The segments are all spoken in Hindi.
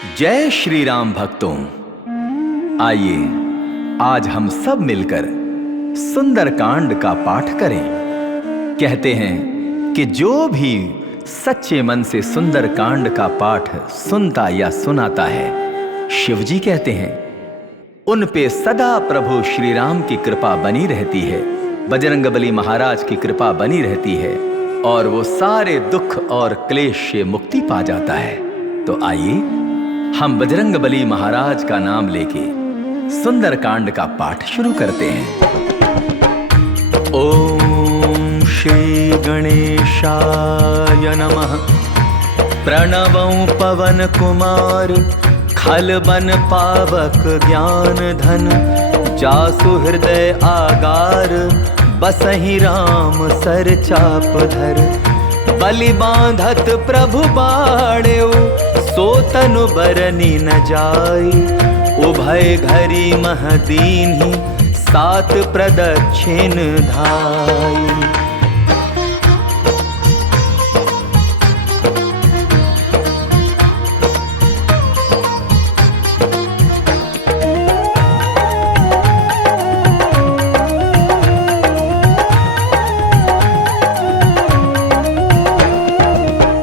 जय श्री राम भक्तों, आइए आज हम सब मिलकर सुंदरकांड का पाठ करें। कहते हैं कि जो भी सच्चे मन से सुंदरकांड का पाठ सुनता या सुनाता है, शिव जी कहते हैं उन पे सदा प्रभु श्री राम की कृपा बनी रहती है, बजरंगबली महाराज की कृपा बनी रहती है और वो सारे दुख और क्लेश से मुक्ति पा जाता है। तो आइए हम बजरंगबली महाराज का नाम लेके सुंदरकांड का पाठ शुरू करते हैं। ओम श्री गणेशाय नमः। प्रणवं पवन कुमार खलबन पावक ज्ञान धन, जासु हृदय आगार बसहि राम सर चाप धर। बलि बांधत प्रभु बाड़ेउ सो तनु बरनी न जाई, उभय घरी मह दीन्हि सात प्रदक्षिण धाई।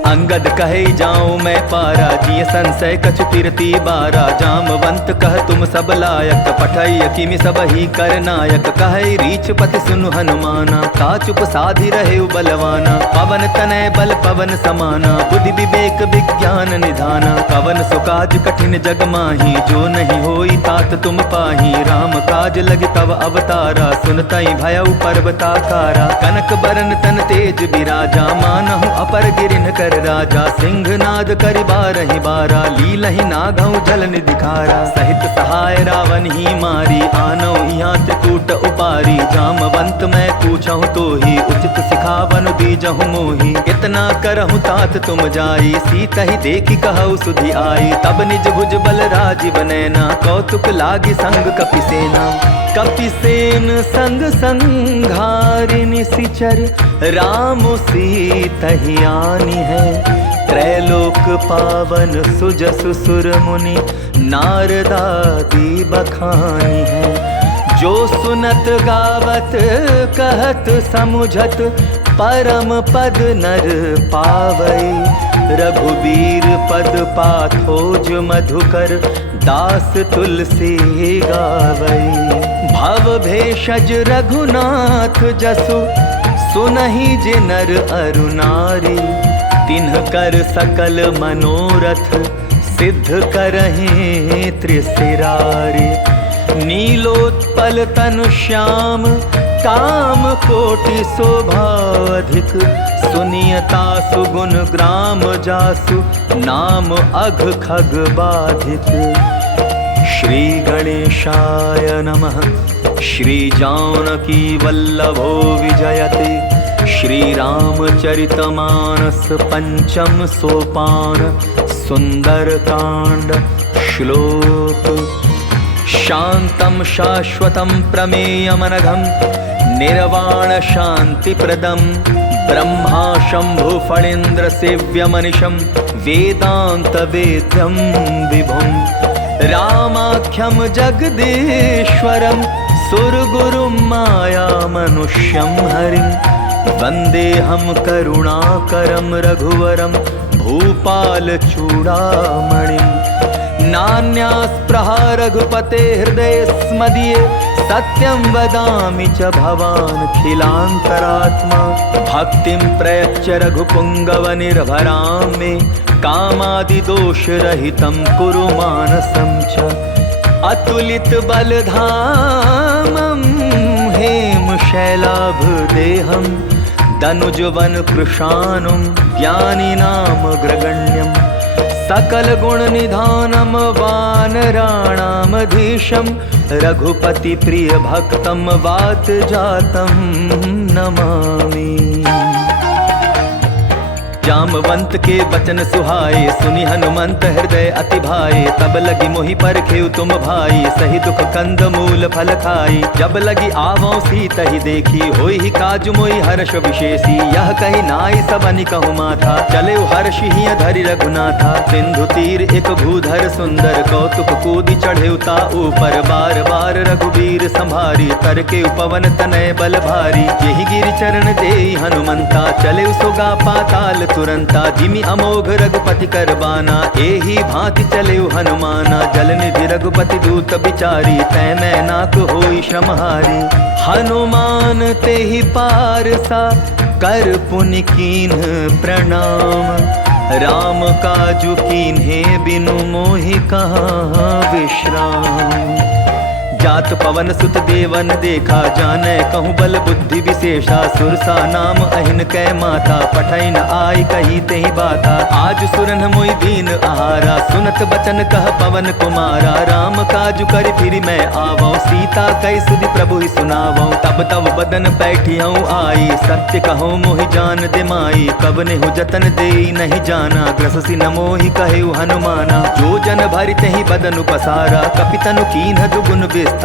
अंगद कहे जाऊं मैं पारा, जिय संशय कछु तिरती बारा। जामवंत कह तुम सब लायक, पठय किमि सब ही कर नायक। कहे रीछ पति सुनु हनुमाना, का चुप साधि रहे बलवाना। पवन तनय बल पवन समाना, बुद्धि विवेक विज्ञान निधाना। पवन सुकाज कठिन जग माही, जो नहीं होई तात तुम पाही। राम काज लगे तव अवतारा, सुनतई भयउ पर्वताकारा। कनक बरन तन तेज बिराजा, मानहु अपर गिरिन कर राजा। सिंहनाद करि बारहि बारा, लीलहि नागहु जल निधिखारा। सहित सहाय रावण ही मारी, आनौ यहाँ त्रिकूट उपारी। जामवंत मैं पूछहु तो ही, उचित सिखावन दीजहु मोही। कितना करहु तात तुम जाई, सीतहि देखि कहु सुधि आई। तब निज भुज बल राजीव नैना, कौतुक लागी संग कपिसेना। कपिसेन संग संघारि निशिचर, राम सीतहि आनी है। त्रैलोक पावन सुजसु सुर मुनि, नारदादि बखानी है। जो सुनत गावत कहत समुझत, परम पद नर पावई। रघुबीर पद पाथोज मधुकर, दास तुलसी गावई। भव भेषज रघुनाथ जसु, सुनहि जे नर अरु नारी। तिन्ह कर सकल मनोरथ, सिद्ध करहि त्रिशिरारी। नीलोत्पल तनु श्याम, काम कोटि शोभा अधिक। सुनियता सुगुण ग्राम जासु, नाम अघ खग बाधिक। श्री गणेशाय नमः। श्री जानकी वल्लभो विजयते, श्री रामचरितमानस पंचम सोपान। सुंदरकांड श्लोक। शांतं शाश्वतं प्रमेयमनघं, निर्वाण शांतिप्रदं। ब्रह्मा शंभु फणीन्द्र सेव्यमनिशं, वेदांत वेद्यं विभुं। रामाख्यं जगदीश्वरं, सुरगुरुं माया मनुष्यं हरिं। वन्देऽहं करुणाकरं रघुवरं, भूपाल चूड़ामणिं। नान्यास्पृहा रघुपते हृदये स्मदीये, सत्यं वदामि च भवानखिलान्तरात्मा। भक्तिं प्रयच्छ रघुपुङ्गव निर्भरां मे, कामादिदोषरहितं कुरु मानसं च। अतुलित बलधामं हेमशैलाभदेहं, दनुजवन कृशानुं ज्ञानिनामग्रगण्यं। सकल गुण निधानं वानराणामधीशं, रघुपति प्रिय भक्तं वात जातं नमामि। जामवंत के बचन सुहाए, सुनि हनुमंत हृदय अति भाए। तब लगी मोहि परखेउ तुम भाई, सही दुख कंद मूल फल खाई। जब लगी आवो सीत ही देखी, होई ही काजु मोहि हर्ष विशेषी। यह कही नाई सबनि कहु माथा, चले हर्ष ही धरि रघुनाथा। सिंधु तीर एक भूधर सुंदर, कौतुक कूदि चढ़े ता ऊपर। बार बार रघुबीर संभारी, तर के उपवन तनय बल भारी। यही गिरि चरण देई हनुमंता, चले सोगा पाताल तुरंता। जिमि अमोघ रघुपति कर बाना, एही भांति चले हनुमाना। जल निधि रघुपति दूत बिचारी, तै मैं नाक होई श्रमहारी। हनुमान तेहि पारसा, कर पुनि कीन्ह प्रणाम। राम काजु कीन्हे बिनु मोहि कहाँ विश्राम। जात पवन सुत देवन देखा, जाने कहूँ बल बुद्धि विशेषा। सुरसा नाम अहिन कै माथा, पठै न आई कही तेहि बाता। आज सुरन मोहि दीन आहारा, सुनत बचन कह पवन कुमारा। राम काजु करि फिरि मैं आवौ, सीता कहि सुधि प्रभु ही सुनावौ। तब तब बदन बैठियौ आई, सत्य कहूँ मोहि जान दे माई। कब नेहु जतन देई नहीं जाना, ग्रससि न मोहि कहेउ हनुमाना। जो जन भरि तेहि बदनु पसारा, कपितनु कीन्ह दुगुन विस्तारा।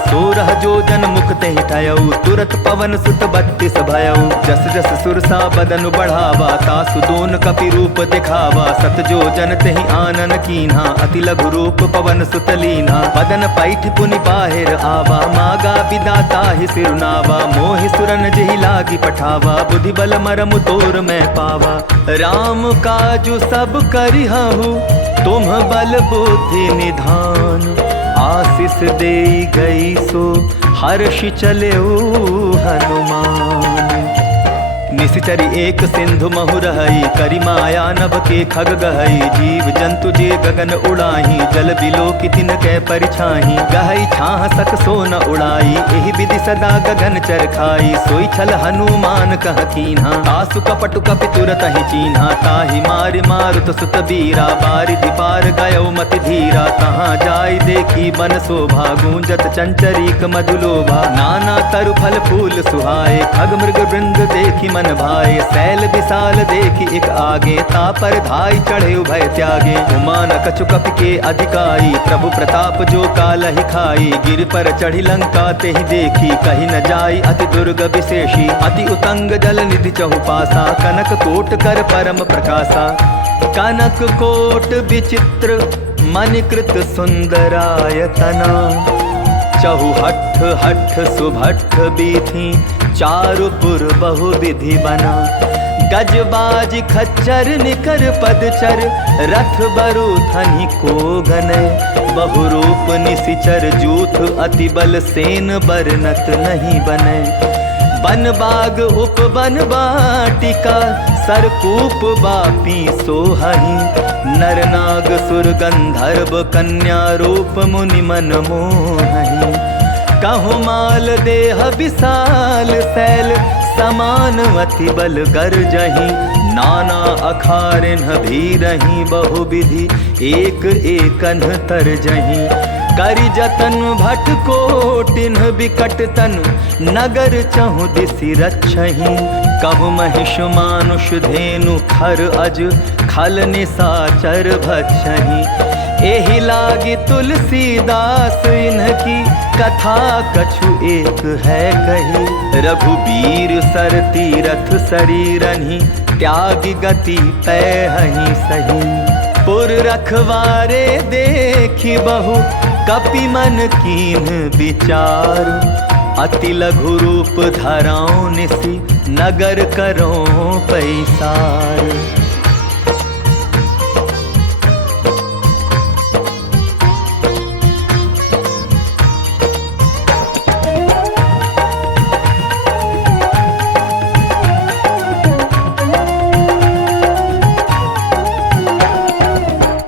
सोरह जो जन मुख तेहि ठयऊ, तुरत पवन सुत 32 भयऊ। जस जस सुरसा बदन बढ़ावा, तासु दोन कपि रूप दिखावा। सत जो जन तेहि आनन कीन्हा, अति लघु रूप पवन सुत लीन्हा। बदन पैठ पुनि बाहिर आवा, मागा बिदाता ही सिरुनावा। मोहि सुरन जेहि लागी पठावा, बुद्धि बल मरम तोर मैं पावा। राम काजु सब करिहु, तुम बल बुद्धि निधान। आशीष देई गई सो, हर्ष चलेऊ हनुमान। निशिचरी एक सिंधु महु रहई, करि माया नभ के खग गहई। जीव जंतु जे गगन उड़ाही, जल बिलो कि तिनकै परिछाही। गहई छाह सक सो न उड़ाई, एहि विधि सदा गगन चर खाई। सोई छल हनुमान कह कीन्हा, तासु कपटु कपि तुरत ही चीन्हा। ताहि मारि मारुत सुत बीरा, बारिधि पार गयो मति धीरा। तहाँ जाय देखी बन शोभा, गूंजत चंचरीक मधुलोभा। नाना तरु फल फूल सुहाए, खग मृग वृंद देखी मन भाए। सैल विशाल देखी एक आगे, तापर धाई चढ़े भय त्यागे। उमान कछु कपि के अधिकाई, प्रभु प्रताप जो कालहि खाई। गिर पर चढ़ी लंका तेहि देखी, कही न जाई अति दुर्ग विशेषी। अति उतंग जल निधि चहुपासा, कनक कोट कर परम प्रकाशा। कनक कोट विचित्र मणिकृत सुंदरायतना। चहुहठ हठ सुभठ बीथी, चारुपुर बहु विधि बना। गजबाज खच्चर निकर पदचर, रथ बरु धनि को गनय। बहुरूप निशिचर जूथ, अति बल सेन बरनत नहीं बनय। बन बाग उपवन वाटिका, सरकूप बापी सोहहि। नर नाग सुर गंधर्व, कन्या रूप मुनि मन मोहहि। कहु माल देह विशाल शैल, समान अति बल गर्जहि। नाना अखारिन भीरहि, बहु विधि एक एकन तरजहि। करि जतन भट कोटिन बिकट तन, नगर चहु दिसि रक्षहि। कहु महिष मानुष धेनु, खर अज खल निसाचर भक्षहि। एहि लागी तुलसीदास इन्हकी, कथा कछु एक है कही। रघुबीर सर तीरथ शरीरहि, त्यागी गति पैहहि सही। पुर रखवारे देखी बहु, कपि मन कीन्ह विचार। अति लघु रूप धराओ निसि, नगर करो पैसार।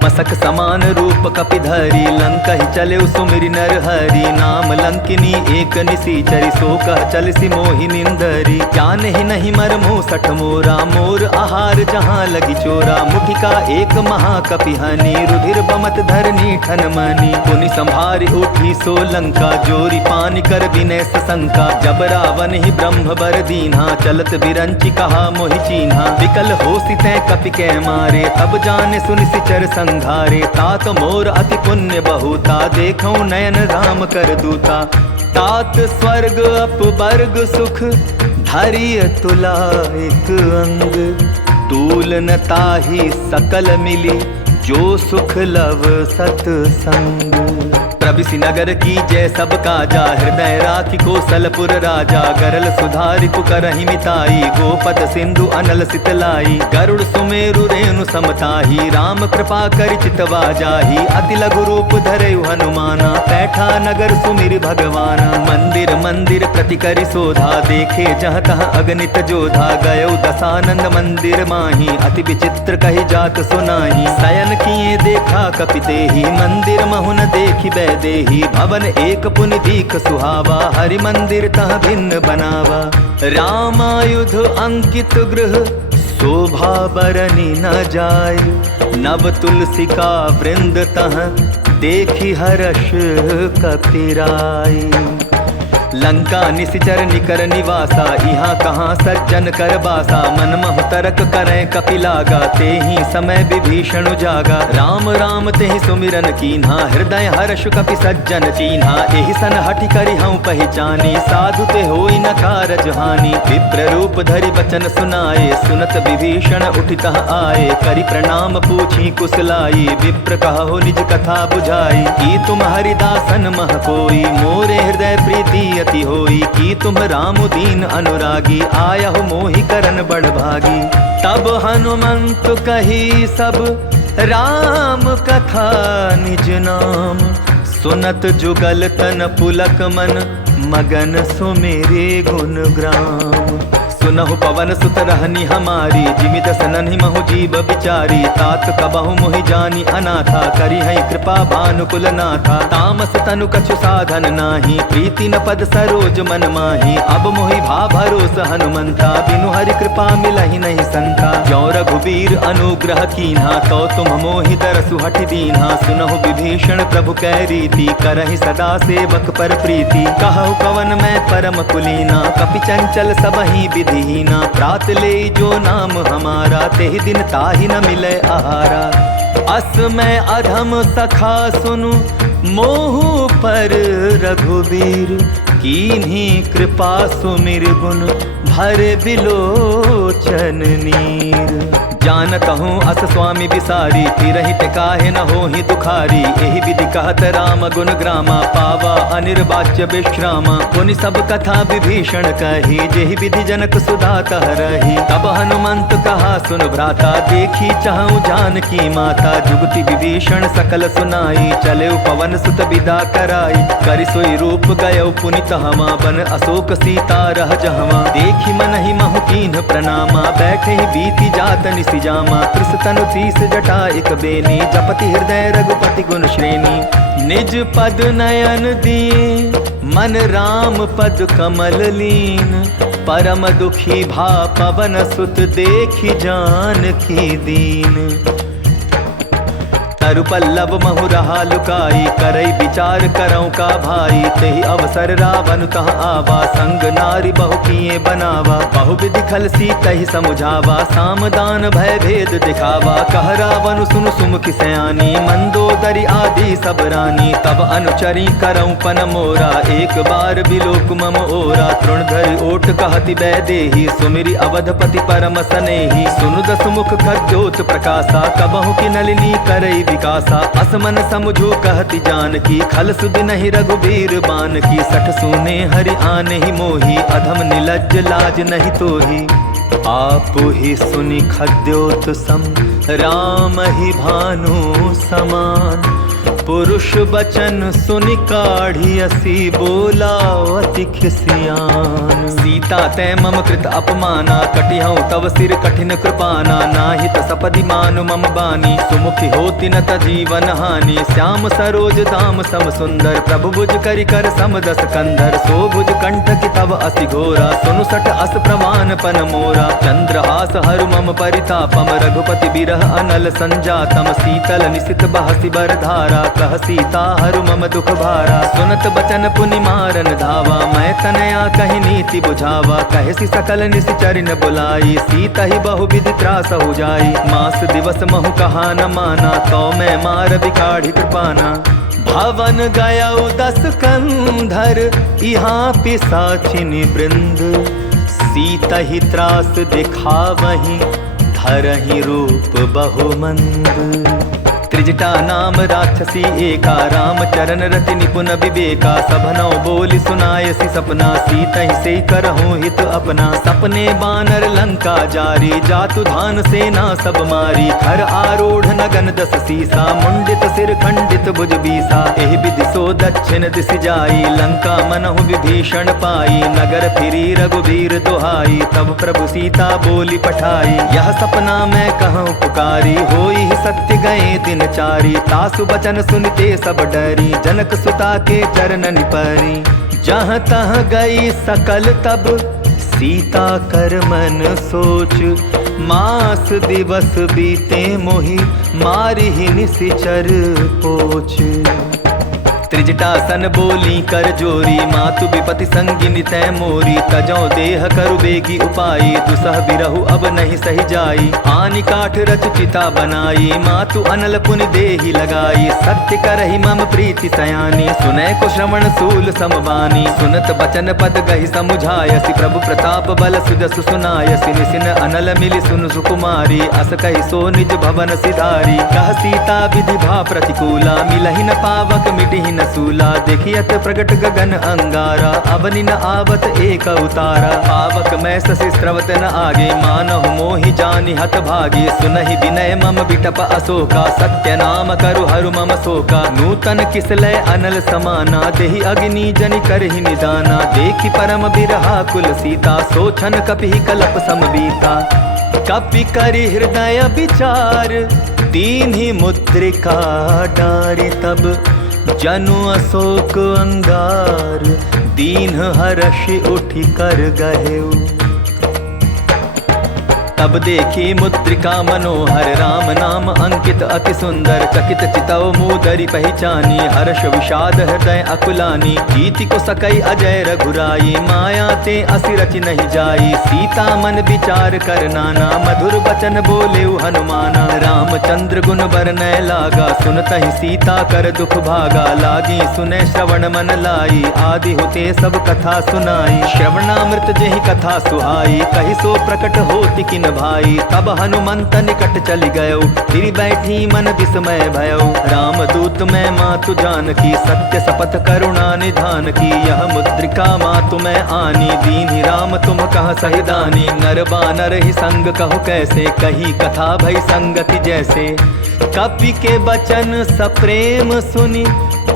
मसक समा समान रूप कपिधरी लंका ही चले सुमिरि नर हरि नाम लंकिनी एक निसीचरी सो कह चल सी मोहि निंदरी ज्ञान ही नहीं मर मुँह सठ मोरा मोर आहार जहाँ लगी चोरा मुठिका एक महाकपि हनि रुधिर बमत धरनी ठन मनी पुनि संभारी उठी सो लंका जोरी पानी कर विनय सशंका जब रावण ही ब्रह्म बर दीन्हा चलत बिरंचि कहा मोहि चीन्हा विकल हो सितै कपि कै मारे तब जाने सुनि सिचर संघारे तात मोर अति पुण्य बहुता देखौ नयन राम कर दूता तात स्वर्ग अपवर्ग सुख धरिय तुला एक अंग तूल न ताहि सकल मिली जो सुख लव सतसंग प्रभिसि नगर की जय सब काजा हृदय राखी कौशलपुर राजा गरल सुधारि कुकरहि मिताई गोपद सिंधु अनल सितलाई गरुड़ सुमेरु रेणु समताही राम कृपा करि चितवा जाही अति लघु रूप धरयु हनुमाना बैठा नगर सुमिरि भगवाना मंदिर मंदिर प्रति करि शोधा देखे जह तह अगणित जोधा गयो दसानंद मंदिर माही अति विचित्र कहि जात सुनाही शयन किए देखा कपितेहि मंदिर महुन देखि देही भवन एक पुनि दीख सुहावा हरि मंदिर तह भिन्न बनावा रामायुध अंकित गृह शोभा बरनी न जाय नव तुलसी का वृंद तह देखी हर्ष कपिराई लंका निशिचर निकर निवासा यहाँ कहाँ सज्जन कर बासा मन महु तरक करें कपिलागा ते ही समय विभीषण जागा राम राम ते ही सुमिरन कीन्हा हृदय हर्ष कपि सज्जन चीन्हा एहि सन हठि करि हूँ पहचानी साधु ते होई न कारज हानि विप्र रूप धरि बचन सुनाए सुनत विभीषण उठितः आए करि प्रणाम पूछी कुशलाई विप्र कहो निज कथा बुझाई की तुम हरिदासन मह कोई मोरे हृदय प्रीति अति होई की तुम राम दीन अनुरागी आया हो मोहि करन बड़ भागी तब हनुमंत कही सब राम कथा निज नाम सुनत जुगल तन पुलक मन मगन सुमेरे गुण ग्राम सुनहु पवन सुत रहनी हमारी जिमि दसनहि महु जीव बिचारी तात कबहु मोहि जानी अनाथा करी है कृपा भानुकुल नाथा तामस तनु कछु साधन नाही प्रीति न पद सरोज मन माही अब मोहि भा भरोस हनुमंता बिनु हरि कृपा मिलहि नहीं संता जो रघुबीर अनुग्रह कीन्हा तो तुम मोहि दरसु हठि दीन्हा सुनहु विभीषण प्रभु कै रीति करहि सदा सेवक पर प्रीति कहु कवन मैं परम कुलीना कपि चंचल सबहि विधि दीना प्रात ले जो नाम हमारा तेहि दिन ताहि न मिले आहारा अस मैं अधम सखा सुनु मोहु पर रघुबीर कीन्ही कृपा सुमिर गुण भर बिलोचन नीर जानत हूँ अस स्वामी बिसारी फिरहि ते काहे न होहि दुखारी एहि विधि कहत राम गुण ग्रामा पावा अनिर्वाच्य विश्रामा पुनि सब कथा विभीषण कही जेहि विधि जनक सुधा तह रही तब हनुमंत कहा सुन भ्राता देखी चाहूँ जानकी माता जुगति विभीषण सकल सुनाई चले पवन सुत विदा कराई करि सोई रूप गयो पुनि तहमा बन अशोक सीता रह जहवा देखी मन ही महु कीन्ह प्रणामा बैठे ही बीती जात जामा त्रिस तनु तीस जटा एक बेनी जपति हृदय रघुपति गुण श्रेणी निज पद नयन दिए मन राम पद कमल लीन परम दुखी भा पवन सुत देखी जानकी दीन तरु पल्लव महु रहा लुकाई करई विचार करौ का भाई तेहि अवसर रावण तह आवा संग नारी बहु किए बनावा बहु विधि खल सीतहि समुझावा सामदान भय भेद दिखावा कह रावण सुन सुमुख सयानी मंदोदरी आदि सब रानी तब अनुचरी करौ पन मोरा एक बार बिलोक मम ओरा तृणधरि ओट कहति बैदेही सुमिरि अवधपति परम सनेही सुनु दस मुख खद्योत प्रकाशा कबहु की नलिनी करई विकासा असमन समझो कहति जानकी खल सुध नहीं रघुबीर बान की सठ सुने हरि आने ही मोही अधम निलज्ज लाज नहीं तोही आप ही सुनि खद्योत सम राम ही भानु समान पुरुष बचन सुनि काढ़ी असी बोला अति खिसियान। सीता तै मम कृत अपमाना कटिहऊँ तव सिर कठिन कृपाना। नाहित सपदि मानु मम बानी सुमुखी होति न जीवन हानि। श्याम सरोज दाम सम सुंदर प्रभु भुज करि कर सम दस कंधर। सो भुज कंठ की तव अति घोरा सुनु सठ अस प्रमाण पन मोरा। चंद्रहास हरु मम परितापम रघुपति बिरह अनल संजातम। शीतल निशित बहसी बर धारा कह सीता हरु मम दुख भारा। सुनत बचन पुनि मारन धावा मैं तनया कहि नीति बुझावा। कहसी सकल निशिचर न बुलाई सीता ही बहु विधि त्रास हो जाई। मास दिवस महु कहा न माना तो मैं मार बिकाढ़ी कृपाना। भवन गया 10 कंधर यहाँ पिसाचिनी वृंद। सीता ही त्रास दिखावहीं धरहि रूप बहुमंद। त्रिजटा नाम राक्षसी एका राम चरण रति निपुण विवेका। सभनौ बोली सुनायसी सपना सीता ही से करहूँ हित अपना। सपने बानर लंका जारी जातु धान सेना सब मारी। खर आरूढ़ नगन 10 सीसा मुंडित सिर खंडित भुज बीसा। एहि विधि सो दक्षिण दिशि जाई लंका मनहु विभीषण पाई। नगर फिरी रघुबीर दुहाई तब प्रभु सीता बोली पठाई। यह सपना मैं कहूँ पुकारी होई सत्य गए दिन चारी। तासु बचन सुनते सब डरी जनक सुता के चरण निपरी। जहाँ तहाँ गई सकल तब सीता कर मन सोच। मास दिवस बीते मोहि मारी ही निशिचर पोच। त्रिजटासन बोली कर जोरी मातु विपति संगिनी तै मोरी। तजौ देह करु बेगी उपाई दुसह बिरहु अब नहीं सही जाई। आनि काठ रच चिता बनाई मातु अनल पुनि देहि लगाई। सत्य करहि मम प्रीति सयानी सुनै को श्रवण सूल समबानी। सुनत बचन पद गहि समुझायसि प्रभु प्रताप बल सुजसु सुनायसि। निसिन अनल मिलि सुनु सुकुमारी अस कहि सो निज भवन सिधारी। कह सीता विधि भा प्रतिकूला मिलहि न पावक मिटिहि न सूला। देखियत प्रगट गगन अंगारा अवनि न आवत एक उतारा। पावक मैं ससि स्रवत न आगे मानहु मोहि जानि हत भागे। सुनहि विनय मम बिटप अशोका सत्य नाम करु हरु मम शोका। नूतन किसलय अनल समाना देहि अग्नि जनि करहि निदाना। देखि परम बिरहा कुल सीता सोचन कपिहि कलप समबीता। कपि करि हृदय विचार दीन्हि मुद्रिका डारि। तब जनु अशोक अंगार दीन हर्षि उठि कर गहेउ। तब देखी मुद्रिका मनोहर राम नाम अंकित अति सुंदर। चकित चितौ मूदरि पहचानी हर्ष विषाद हृदय अकुलानी। कीति को सकई अजय रघुराई माया ते असि रचि नहीं जाई। सीता मन विचार कर नाना मधुर बचन बोले हनुमाना। रामचंद्र गुण बरनय लागा सुनतहि सीता कर दुख भागा। लागी सुने श्रवण मन लाई आदि होते सब कथा सुनाई। श्रवणामृत जेहि कथा सुहाई कहि सो प्रकट होति किन भाई। तब हनुमंत निकट चली गयो फिर बैठी मन विस्मय भयो। राम दूत मैं मातु जानकी सत्य सपथ करुणा निधान की। यह मुद्रिका मातु मैं आनी दीन्हि राम तुम कह सहि दानी। नर बानर ही संग कहु कैसे कही कथा भई संगति जैसे। कपि के बचन सप्रेम सुनि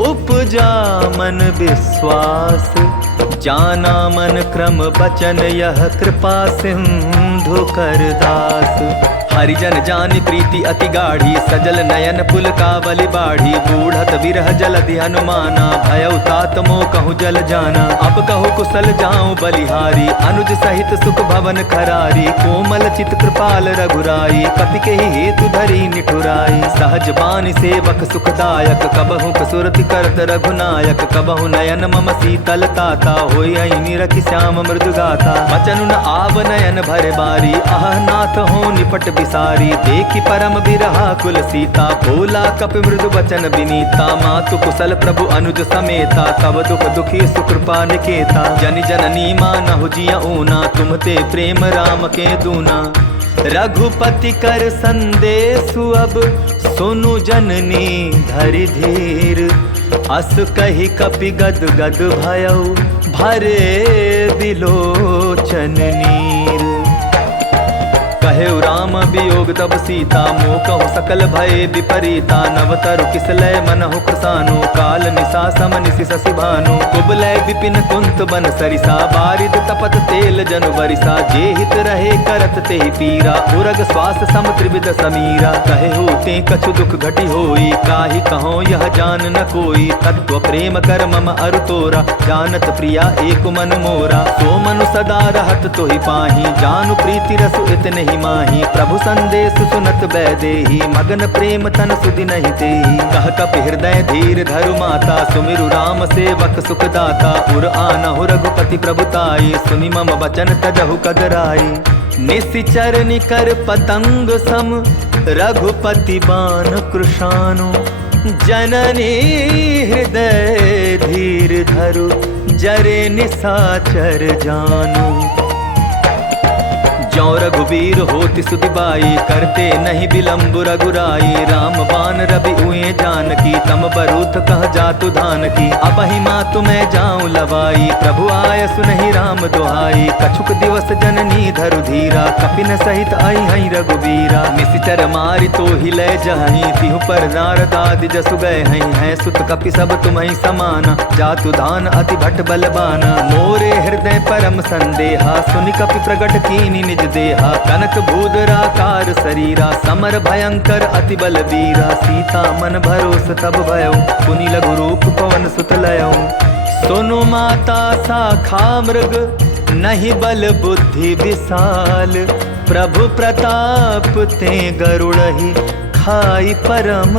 उपजा मन विश्वास। जाना मन क्रम बचन यह कृपा सिंधु कर दास। हरिजन जानि प्रीति अति गाढ़ी सजल नयन पुल कावली बाढ़ी। बूढ़त बिरह जलधि हनुमाना भयउ तात मोह कहूँ जल जाना। अब कहूँ कुशल जाऊँ बलिहारी अनुज सहित सुख भवन खरारी। कोमल चित कृपाल रघुराई कपि के ही हेतु धरी निठुराई। सहज बानी सेवक सुखदायक कबहु कसुरति करत रघुनायक। कबहु नयन मम शीतल ताता होई निरखि श्याम मृदु गाथा। बचन न आव नयन भरे बारी आह नाथ हो निपट सारी। देखी परम बिरहा कुल सीता भोला कपि मृदु बचन विनीता। मातु कुशल प्रभु अनुज समेता तब दुख दुखी सुकृपा निकेता। जनि जननी मानहु जिया ऊना तुम ते प्रेम राम के दूना। रघुपति कर संदेशु अब सुनु जननी धरि धीर। अस कहि कपि गद गद भयउ भरे बिलोचन नीर। कहे राम वियोग तब सीता, मोह कहु सकल भय विपरीता। नव तरु किसलय मनहु कृसानु, काल निशा सम निशि शशि भानु। कुबलय विपिन कुंत बन सरिसा, बारिद तपत तेल जनु बरिसा। जे हित रहे करत तेहि पीरा, उरग श्वास सम त्रिविध समीरा। कहे होते कछु दुख घटी होई, काहि कहो यह जान न कोई। तत्व प्रेम कर मम अरु तोरा, जानत प्रिया एक मन मोरा। सो मनु सदा रहत तोहि पाही, जानु प्रीति रसु इतने ही माही। प्रभु संदेश सुनत बैदेही, मगन प्रेम तन सुधि नहीं तेही। कह कपि हृदय धीर धरु माता, सुमिरु राम सेवक सुख दाता। उर आनहु रघुपति प्रभुताई, सुनि मम वचन तजहु कदराई। निशिचर निकर पतंग सम, रघुपति बाण कृशानु। जननी हृदय धीर धरु, जरे निशाचर जानु। ज्यों रघुबीर होति सुधि बाई, करते नहीं विलम्ब रघुराई। राम बाण रवि उए जानकी, तम बरूथ कह जातु धान की। अबहि मातु मैं जाऊं लवाई, प्रभु आय सुनहि राम दुहाई। कछुक दिवस जननी धरु धीरा, कपिन सहित आई हई रघुबीरा। निशिचर मारि तो ही लय जहीं, तिहु पर नारद आदि जसु गए हई। है सुत कपि सब तुम्हि समाना, जातु धान अति भट बलबाना। मोरे हृदय परम संदेहा, सुनि कपि प्रगट कीनि निज देहा। कनक भूधराकार शरीरा, समर भयंकर अति बलवीरा। सीता मन भरोस तब भयो, पुनि लघु रूप पवन सुत लयो। सुनु माता शाखा मृग, नहीं बल बुद्धि विशाल। प्रभु प्रताप ते गरुड़हि, खाई परम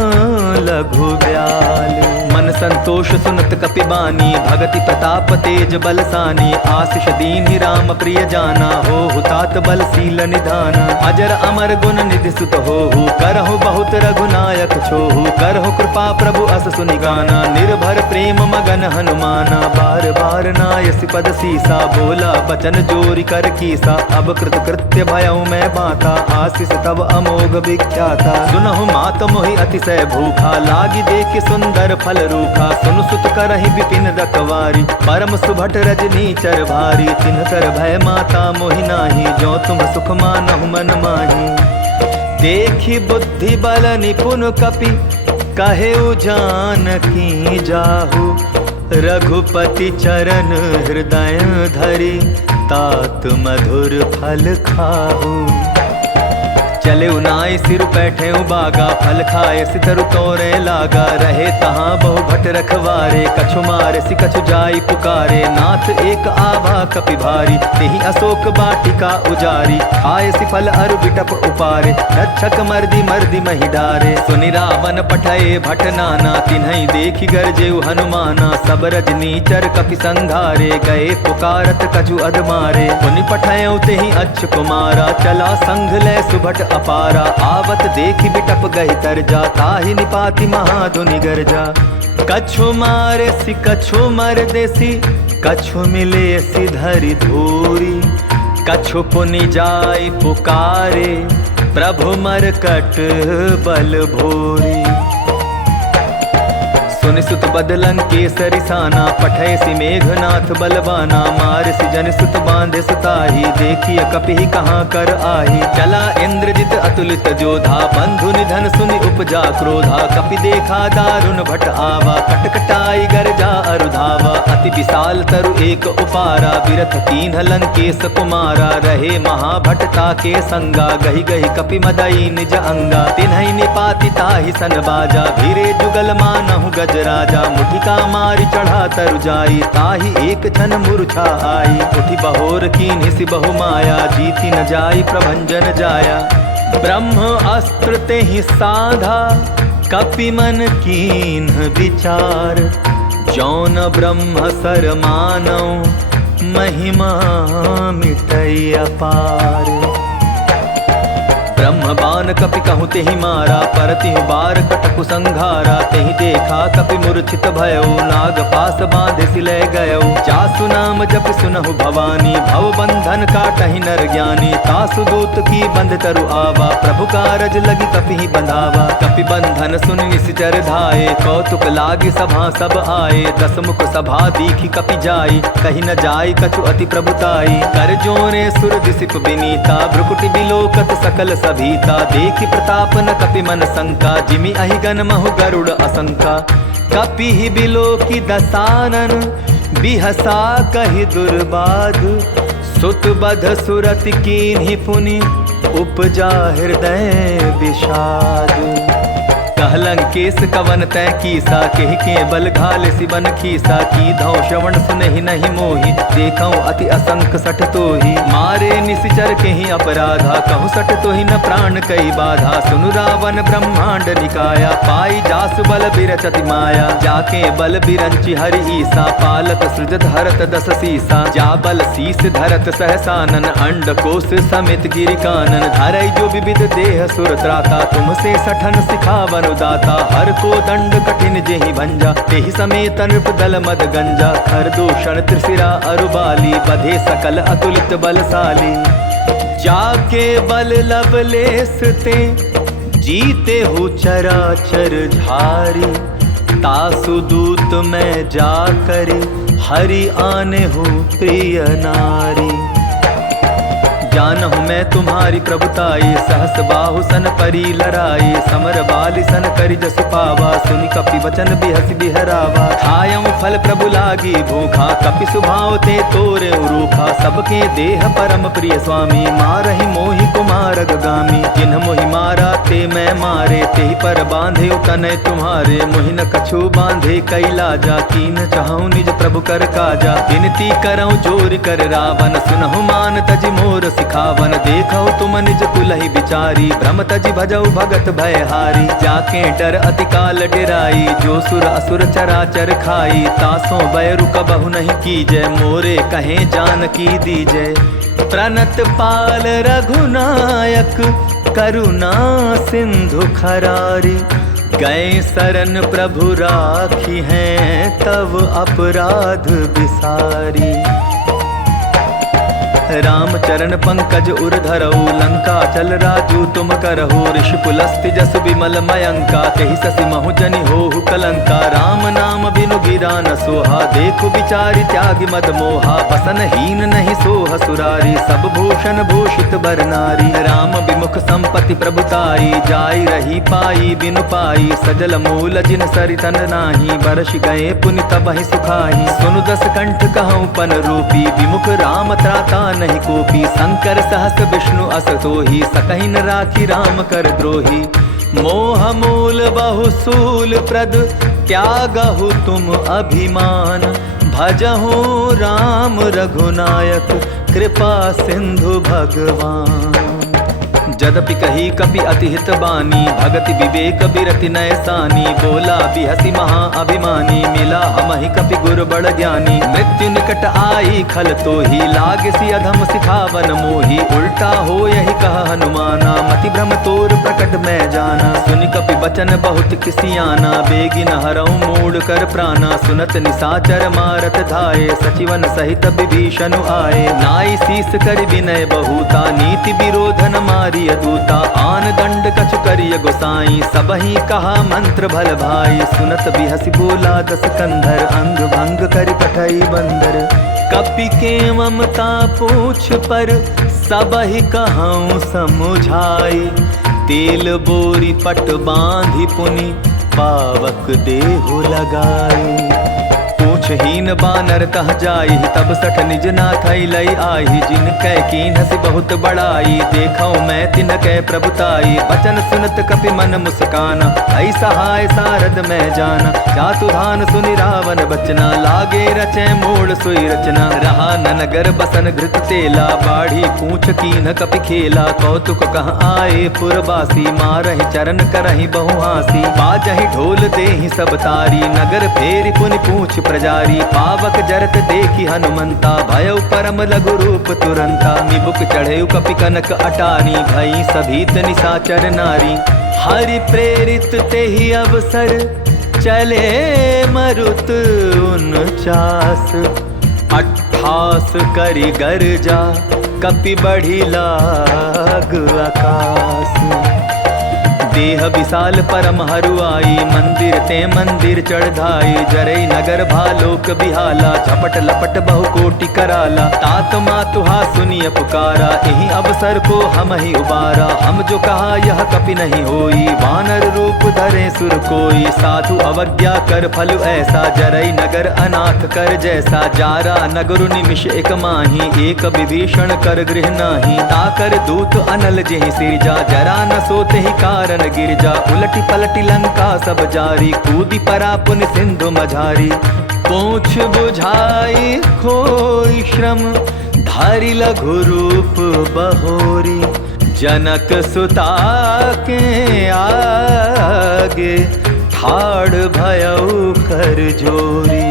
लघु ब्याल। मन संतोष सुनत कपि बानी, भगति प्रताप तेज बलसानी। आशीष दीन्हि राम प्रिय जाना, हो हुतात बलशील निधाना। अजर अमर गुण निधि सुत होहु, करहु बहुत रघुनायक छोहु। करहु कृपा प्रभु अस सुनि गाना, निर्भर प्रेम मगन हनुमाना। बार बार नायसि पद सीसा, बोला बचन जोरि कर कीसा। अब कृत कृत्य भयउ मैं बाता, आशीष तब अमोघ विख्याता। सुनहु मात मोहि अतिशय भूखा, लागी देख सुंदर फल रूखा। सुन सुत करहि विपिन रखवारी, परम सुभट रजनी चर भारी। तिनकर भय माता मोहि नाही, जो तुम सुख मानहु मन माही। देखी बुद्धि बल निपुन कपि, कहे जानकी जाहु। रघुपति चरण हृदय धरि, तात मधुर फल खाहु। चले उनाई सिर बैठे बागा, फल खाए सितरु तोरे लागा। रहे तहाँ बहु भट रखवारे, कछु मारे सि कछु जाई पुकारे। नाथ एक आभा कपि भारी, तेहि अशोक बाटिका उजारी। खाए सि फल अरु बिटप उपारे, रक्षक मर्दी मर्दी महि डारे। सुनि रावण पठये भट नाना, तिन्हई देखि गरजेउ हनुमाना। सब रजनीचर कपि संघारे, गए पुकारत कछु अधमारे। पुनि पठयउ तेहि अच्छ कुमारा, चला संघ लय सुभट अपारा। आवत देखि बिटप गहि तरजा, ताहि निपाति महाधुनि गरजा। कछु मारे सि कछु मर देसी, कछु मिले सि धरि धूरी। कछु पुनि जाय पुकारे, प्रभु मरकट बल भोरी। सुनि सुत बदलन केसरि साना, पठय सि मेघनाथ बलवाना। मार सि जन सुत बांधे सुताही, देखिय कपिहि कहाँ कर आही। चला इंद्रजित अतुलित जोधा, बंधु निधन सुनि उपजा क्रोधा। कपि देखा दारुण भट आवा, कटकटाई गरजा अरुधावा। अति विशाल तरु एक उपारा, विरथ कीन्ह लंकेश कुमारा। रहे महाभटता के संगा, गहि गहि कपि मदई निज अंगा। तिन्हई निपाति ताहि सन बाजा, भीरे जुगल मानहु गज राजा। मुठिका मारि चढ़ा तरु जाई, ताहि एक छन मूर्छा आई। उठि बहोर कीन्हि सि बहु माया, जीति न जाई प्रभंजन जाया। ब्रह्म अस्त्र तेहि साधा, कपि मन कीन्ह विचार। जौन ब्रह्म सर मानौ, महिमा मिटै अपार। ब्रह्म ब्रह्म बान कपि कहूँ तेहि मारा, परतिहु बार कटकु संघारा। तेहि देखा कपि मूर्छित भयो, नाग पास बांधे सिलय गयो। जासु नाम जप सुनहु भवानी, भव बंधन काटहि नर ज्ञानी। तासु दूत की बंध तरु आवा, प्रभु कारज लगी कपि ही बंधावा। कपि बंधन सुन निश्चर धाये, कौतुक लागी सभा सब आए। दस मुख सभा दीखी कपि जाई, कहीं न जाई कछु अति प्रभुताई। कर जोरे सुर दिसिप विनीता, भ्रुकुटि बिलोकत सकल सभीता। देखि प्रताप न कपि मन शंका, जिमि अहिगन महु गरुड़ असंका। कपि ही बिलोकि दसानन, बिहसा कहि दुर्बाध। सुत बध सुरति कीन्हि पुनि, उपजा हृदय विषाद। कहलं केस कवन तय कीसा, केहि के बल घाल सिबन खीसा। की धौ श्रवण सुनहि नहीं मोहि, देखौ अति असंक सठ तोहि। मारे निशिचर केहि अपराधा, कहु सठ तोहि न प्राण कई बाधा। सुनु रावण ब्रह्मांड निकाया, पाई जासु बल बिरचति माया। जाके बल बिरंचि हरि ईसा, पालत सृजत हरत दस सीसा। जा बल शीस धरत सहसानन, अंड कोश समेत गिरि कानन। धरई जो विविध देह सुर त्राता, तुमसे सठन सिखावन दाता। हर को दंड कठिन जेहि भंजा, तेहि समेत नृप दल मद गंजा। खर दूषण त्रिशिरा अरुबाली, बधे सकल अतुलित बलशाली। जाके बल लवलेस ते, जीते हो चराचर झारी। तासु दूत में जाकर, हरि आने हो प्रिय नारी। जानहु मैं तुम्हारी प्रभुताई, सहस बाहु सन परी लराई। समर बाली सन करि जसु पावा, सुनि कपि वचन बिहसि बिहरावा। खायऊ फल प्रभु लागी भूखा, कपि सुभाव ते तोरे रूखा। सबके देह परम प्रिय स्वामी, मारहि मोहि कुमार गामी। जिन्ह मोहि मारा ते मैं मारे, तेहि पर बांधे तनय तुम्हारे। मोहि न कछु बांधे कैला जा, कीन चाहूँ निज प्रभु कर काजा। विनती करऊँ जोर कर रावण, सुनहु मान तजि मोर खावन। देखो तुम निज कुलहि विचारी, भ्रम तजि भजऊ भगत भयहारी। जाके डर अति काल डेराई, जो सुर असुर चराचर खाई। तासों बैरु कबहु नहीं कीजय, मोरे कहे जानकी दीजय। प्रणत पाल रघुनायक, करुणा सिंधु खरारी। गए शरण प्रभु राखी हैं, तव अपराध बिसारी। राम चरण पंकज उर धरऊ, लंका चल राजू तुम करहु। ऋषि पुलस्ति जस विमल मयंका, तेहि ससि महु जनि होहु कलंका। राम नाम बिनु गिरा न सोहा, देखु विचारि त्यागि मद मोहा। बसन हीन नहीं सोह सुरारी, सब भूषण भूषित बर नारी। राम विमुख संपत्ति प्रभुताई, जाई रही पाई बिनु पाई। सजल मूल जिन सरितन नाही, बरस गए पुनि तबहि सुखाई। सुनु दस कंठ कहूँ पन रूपी, विमुख राम त्राता नहीं कोपी। शंकर सहस विष्णु अस तोहि, सकहि न राखी राम कर द्रोही। मोह मूल बहु सूल प्रद, त्यागहु तुम अभिमान। भजहु राम रघुनायक, कृपा सिंधु भगवान। जदपि कही कपि अति हित बानी, भगति विवेक बिरति नय सानी। बोला बिहसी महा अभिमानी, मिला हमहि कपि गुर बड़ ज्ञानी। मृत्यु निकट आई खल तोहि, लागसी अधम सिखावन मोहि। उल्टा हो यही कह हनुमाना, मति भ्रम तोर प्रकट मैं जाना। सुनि कपि बचन बहुत किसियाना, बेगिन हरऊँ मूड कर प्राणा। सुनत निसाचर मारत धाये, सचिवन सहित विभीषण आए। नाई शीस कर विनय बहुता, नीति विरोधन मारी दूता। आन दंड कछु करिय गोसाई, सबहि कहा मंत्र भल भाई। सुनत बिहसी बोला दस कंधर, अंग भंग करि पठई बंदर। कपि के ममता पूछ पर, सबहि कहऊँ समुझाई। तेल बोरी पट बांधि पुनि, पावक देहु लगाई। पूछहीन बानर तह जाई, तब सठ निज नाथ लई आई। जिन कै कीन्हसि बहुत बड़ाई, देखौ मैं तिन कै प्रभुताई। बचन सुनत कपि मन मुस्काना, ऐ सहाय सारद मैं जाना। चातुधान सुनि रावण बचना, लागे रचै मोड़ सोई रचना। रहा न नगर बसन घृत तेला, बाढ़ी पूछ कीन्ह कपि खेला। कौतुक कह आए पुरवासी, मारहि चरण करहि बहु हासी। बाजहि ढोल देहि सब तारी, नगर फेरि पुनि पूछ प्रजा पुकारी। पावक जरत देखी हनुमंता, भयउ परम लघु रूप तुरंता। निबुक चढ़े कपि कनक अटारी, भई सभीत निशाचर नारी। हरि प्रेरित तेहि अवसर, चले मरुत 49। 28 करि गर्जा, कपि बढ़ी लाग आकाश। देह विशाल परम हरुआई, मंदिर ते मंदिर चढ़ाई। जरई नगर भालोक बिहाला, झपट लपट बहु कोटि कराला। तात मातुहा सुनिय पुकारा, यही अवसर को हम ही उबारा। हम जो कहा यह कपि नहीं होई, वानर रूप धरे सुर कोई। साधु अवज्ञा कर फल ऐसा, जरई नगर अनाथ कर जैसा। जारा नगर निमिष एक माही, एक विभीषण कर गृह नाही। ताकर दूत अनल जेहि सिरजा, जरा न सोते ही कारण गिरजा। उलटी पलटी लंका सब जारी, कूदी परा पुन सिंधु मझारी। पूछ बुझाई खोई श्रम, धारी लघु रूप बहोरी। जनक सुता के आगे, ठाड़ भयउ कर जोरी।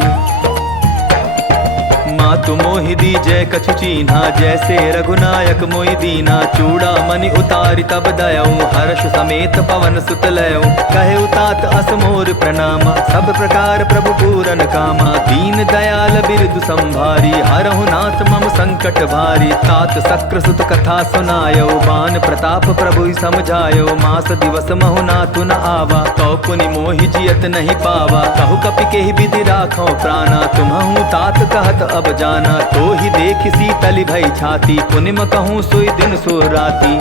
मातु मोहि दीजै कछु चीन्हा, जैसे रघुनायक मोहि दीना। चूड़ा मणि उतारि तब दयऊ, हर्ष समेत पवन सुत लयऊ। कहे तात अस मोर प्रणामा, सब प्रकार प्रभु पूरन कामा। दीन दयाल बिरदु संभारी, हरहु नाथ मम संकट भारी। तात सक्र सुत कथा सुनायो, बान प्रताप प्रभु समझायो। मास दिवस महु नाथु न आवा, तो पुनि मोहि जियत नहीं पावा। कहु कपि केहि विधि राखो प्राणा, तुम्हु तात कहत अब जाना। तो ही देख शीतल भई छाती, पुनिम कहूँ सोई दिन सो राती।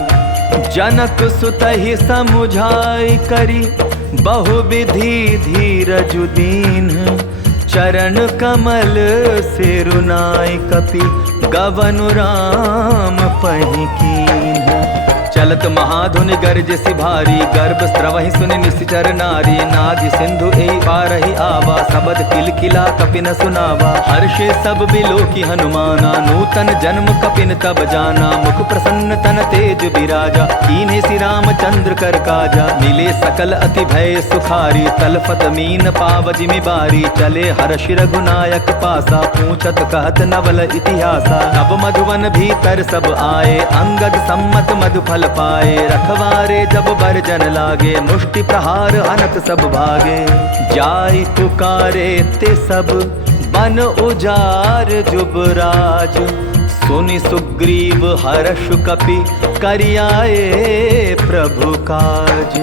जनक सुतहि समुझाई करी, बहु विधि धीरज दीन। चरण कमल सिरुनाई, कपि गवनु राम पहि कीन्ह। चलत महाधुनि गर्ज सि भारी, गर्भ स्रवहि सुनि निश्चर नारी। नादि सिंधु एहि पारहि आवा, सबद किलकिला कपिन सुनावा। हर्षे सब बिलोकी हनुमाना, नूतन जन्म कपिन तब जाना। मुख प्रसन्न तन तेज बिराजा, कीन्हे श्री रामचंद्र कर काजा। मिले सकल अति भय सुखारी, तलफत मीन पाव जिमि बारी। चले हर्षि रघुनायक पासा, पूछत कहत नवल इतिहासा। तब मधुवन भीतर सब आए, अंगद सम्मत मधु फल पाए। रखवारे जब बरजन लागे, मुष्टि प्रहार अनत सब भागे। जाई पुकारे ते सब, बन उजार जुबराज। सुनि सुग्रीव हर्ष कपि, करियाए प्रभु काज।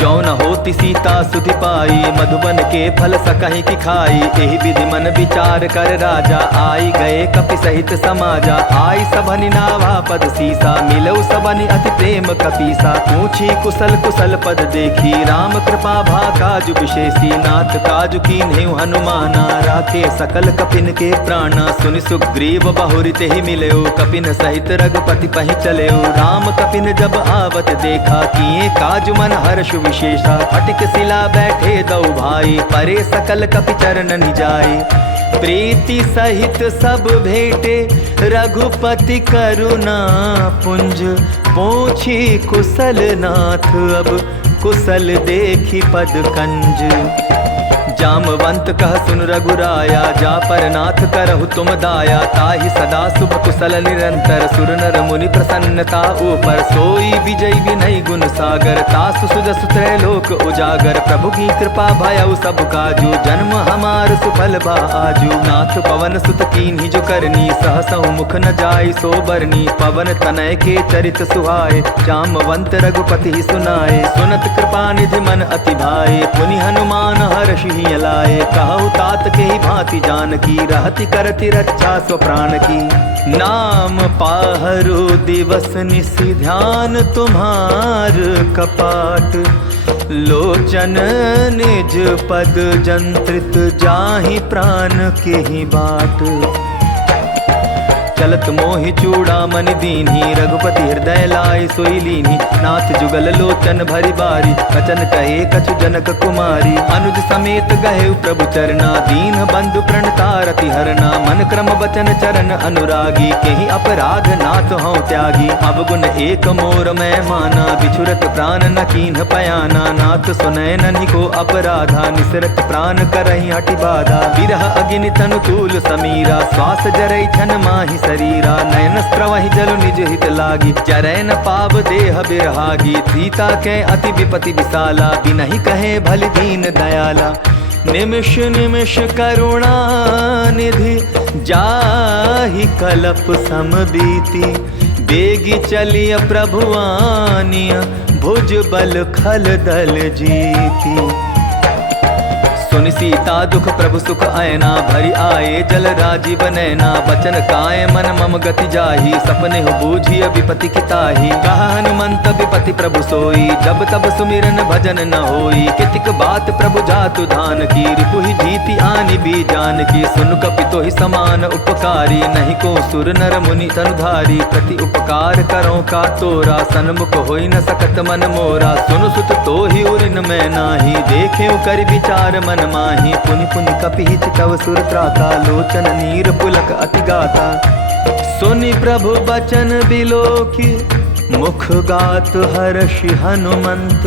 जौन होती सीता सुधि पाई, मधुबन के फल सकहि की खाई। एहि विधि मन विचार कर राजा, आई गए कपि सहित समाजा। आई सबनि नावा पद सीसा, मिलऊ सबनि अति प्रेम कपीसा। पूछी कुशल कुशल पद देखी, राम कृपा भा काजु विशेषी। नाथ काजु कीन्हेउ हनुमाना, राखे सकल कपिन के प्राणा। सुनि सुग्रीव बहुरि तेहि मिलयो, कपिन सहित रघुपति पहि चलयो। राम कपिन जब आवत देखा, किए काजु मन हर्ष विशेषा। फटिक शिला बैठे दौ भाई, परे सकल कपि चरण निजाई। प्रीति सहित सब भेटे, रघुपति करुणा पुंज। पूछी कुशल नाथ, अब कुशल देखी पद कंज। जामवंत कह सुन रघुराया, जा पर नाथ करहु तुम दाया। ताहि सदा शुभ कुशल निरंतर, सुर नर मुनि प्रसन्नता ऊपर। सोई विजय विनय गुण सागर, तासु सुजसु त्रैलोक उजागर। प्रभु की कृपा भयउ सब काजू, जन्म हमार सुफल भा आजू। नाथ पवन सुत कीन्हि जो करनी, सहसहु मुख न जाय सो बरनी। पवन तनय के चरित सुहाए, जामवंत रघुपति सुनाए। सुनत कृपा निधि मन अति भाए, पुनि हनुमान हर्षि लाए। कहु तात के ही भांति जानकी, रहति करति रक्षा स्व प्राण की। नाम पाहरु दिवस निशि, ध्यान तुम्हार कपाट। लोचन निज पद जंत्रित, जाहि प्राण के ही बाट। चलत मोहि चूड़ामणि दीन्ही, रघुपति हृदय लाय सोई लीन्ही। नाथ जुगल लोचन भरि बारी, बचन कहे कछु जनक कुमारी। अनुज समेत गहे प्रभु चरना, दीन बंधु प्रणतारति हरना। मन क्रम बचन चरण अनुरागी, केहि अपराध नाथ हूँ त्यागी। अब गुण एक मोर मैं माना, बिछुरत प्राण न कीन्ह पयाना। नाथ सुनय ननि को अपराधा, निसरत प्राण करहि हटि बाधा। विरह अग्नि तनु तूल समीरा, श्वास जरै छन माहि शरीरा। नयन स्त्रवहि जल निज हित लागी, जरै न पाव देह बिरहागी। सीता के अति विपति विशाला, बिनहि कहे भलि दीन दयाला। निमिष निमिष करुणा निधि, जाहि कलप सम बीती। बेगी चलिय प्रभु आनिय, भुज बल खल दल जीती। सुनि सीता दुख प्रभु सुख आयना, भरि आए जल राजीव नैना। बचन काय मन मम गति जाही, सपने हो बूझिय विपति किताही। कहा हनुमंत विपति प्रभु सोई, जब तब सुमिरन भजन न होई। कितिक बात प्रभु जातु धान की, रिपुहि जीति आनि भी जान की। सुन कपितो ही समान उपकारी, नहीं को सुर नर मुनि तनुधारी। प्रति उपकार करो का तोरा, सन्मुख होई न सकत मन मोरा। सुनु सुत तो ही उरिन मैं नाही, देखे कर विचार मन माही। पुनि पुनि कपि चितव सुर त्राता, लोचन नीर पुलक अति गाता। सुनि प्रभु बचन बिलोकी, मुख गात हर्षि हनुमंत।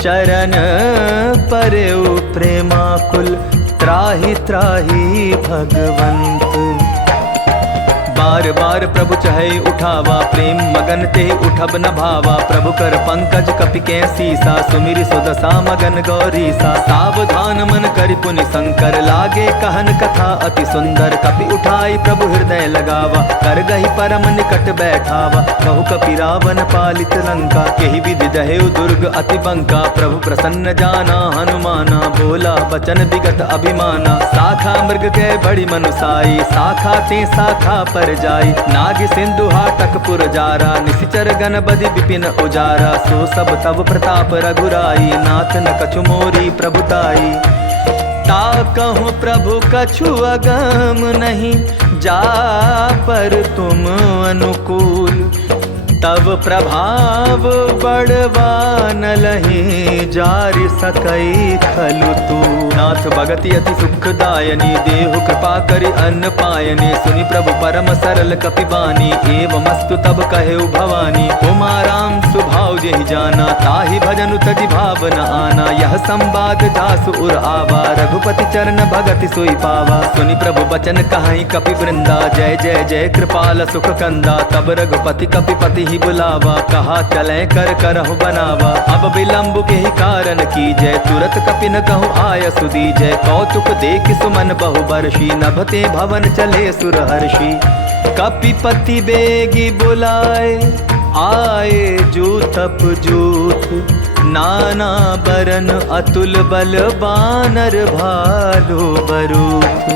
चरण परेउ प्रेमाकुल, त्राहि त्राहि भगवंत। बार बार प्रभु चहे उठावा, प्रेम मगन ते उठब न भावा। प्रभु कर पंकज कपि के सीसा, सुमिर सुदशा मगन गौरीसा। सावधान मन करि पुनि शंकर, लागे कहन कथा अति सुंदर। कपि उठाई प्रभु हृदय लगावा, कर गही परम निकट बैठावा। कहु कपि रावण पालित लंका, केहि विधि दहेउ दुर्ग अति बंका। प्रभु प्रसन्न जाना हनुमाना, बोला बचन विगत अभिमाना। साखा मृग के बड़ी मनुसाई, साखा ते साखा पर जाई। नाग सिंधु हाटक पुर जारा, निशिचर गण बदि विपिन उजारा। सो सब तब प्रताप रघुराई, नाथ न कछु मोरी प्रभुताई। ता कहूँ प्रभु कछु अगम नहीं, जा पर तुम अनुकूल। तब प्रभाव बड़वा न लही, जारि सकई खलु तू। नाथ भगति अति सुखदायनी, देहु कृपा करि अन्न पायनी। सुनि प्रभु परम सरल कपि बानी, एवमस्तु तब कहेउ भवानी। उमा राम सुभाव जेहि जाना, ताहि भजनु तजि भाव न आना। यह संवाद जासु उर आवा, रघुपति चरण भगति सोई पावा। सुनि प्रभु बचन कहाई कपि वृंदा, जय जय जय कृपाल सुख कंदा। तब रघुपति कपि पति बुलावा, कहा चले कर करहु बनावा। अब विलंब के ही कारण की जय, तुरत कपि न कहूँ आय सुदी जय। कौतुक देख सुमन बहु बरसी, नभते भवन चले सुर हर्षि। कपिपति बेगी बुलाए, आए जूतप जूथ। नाना बरन अतुल बल, बानर भालु बरूथ।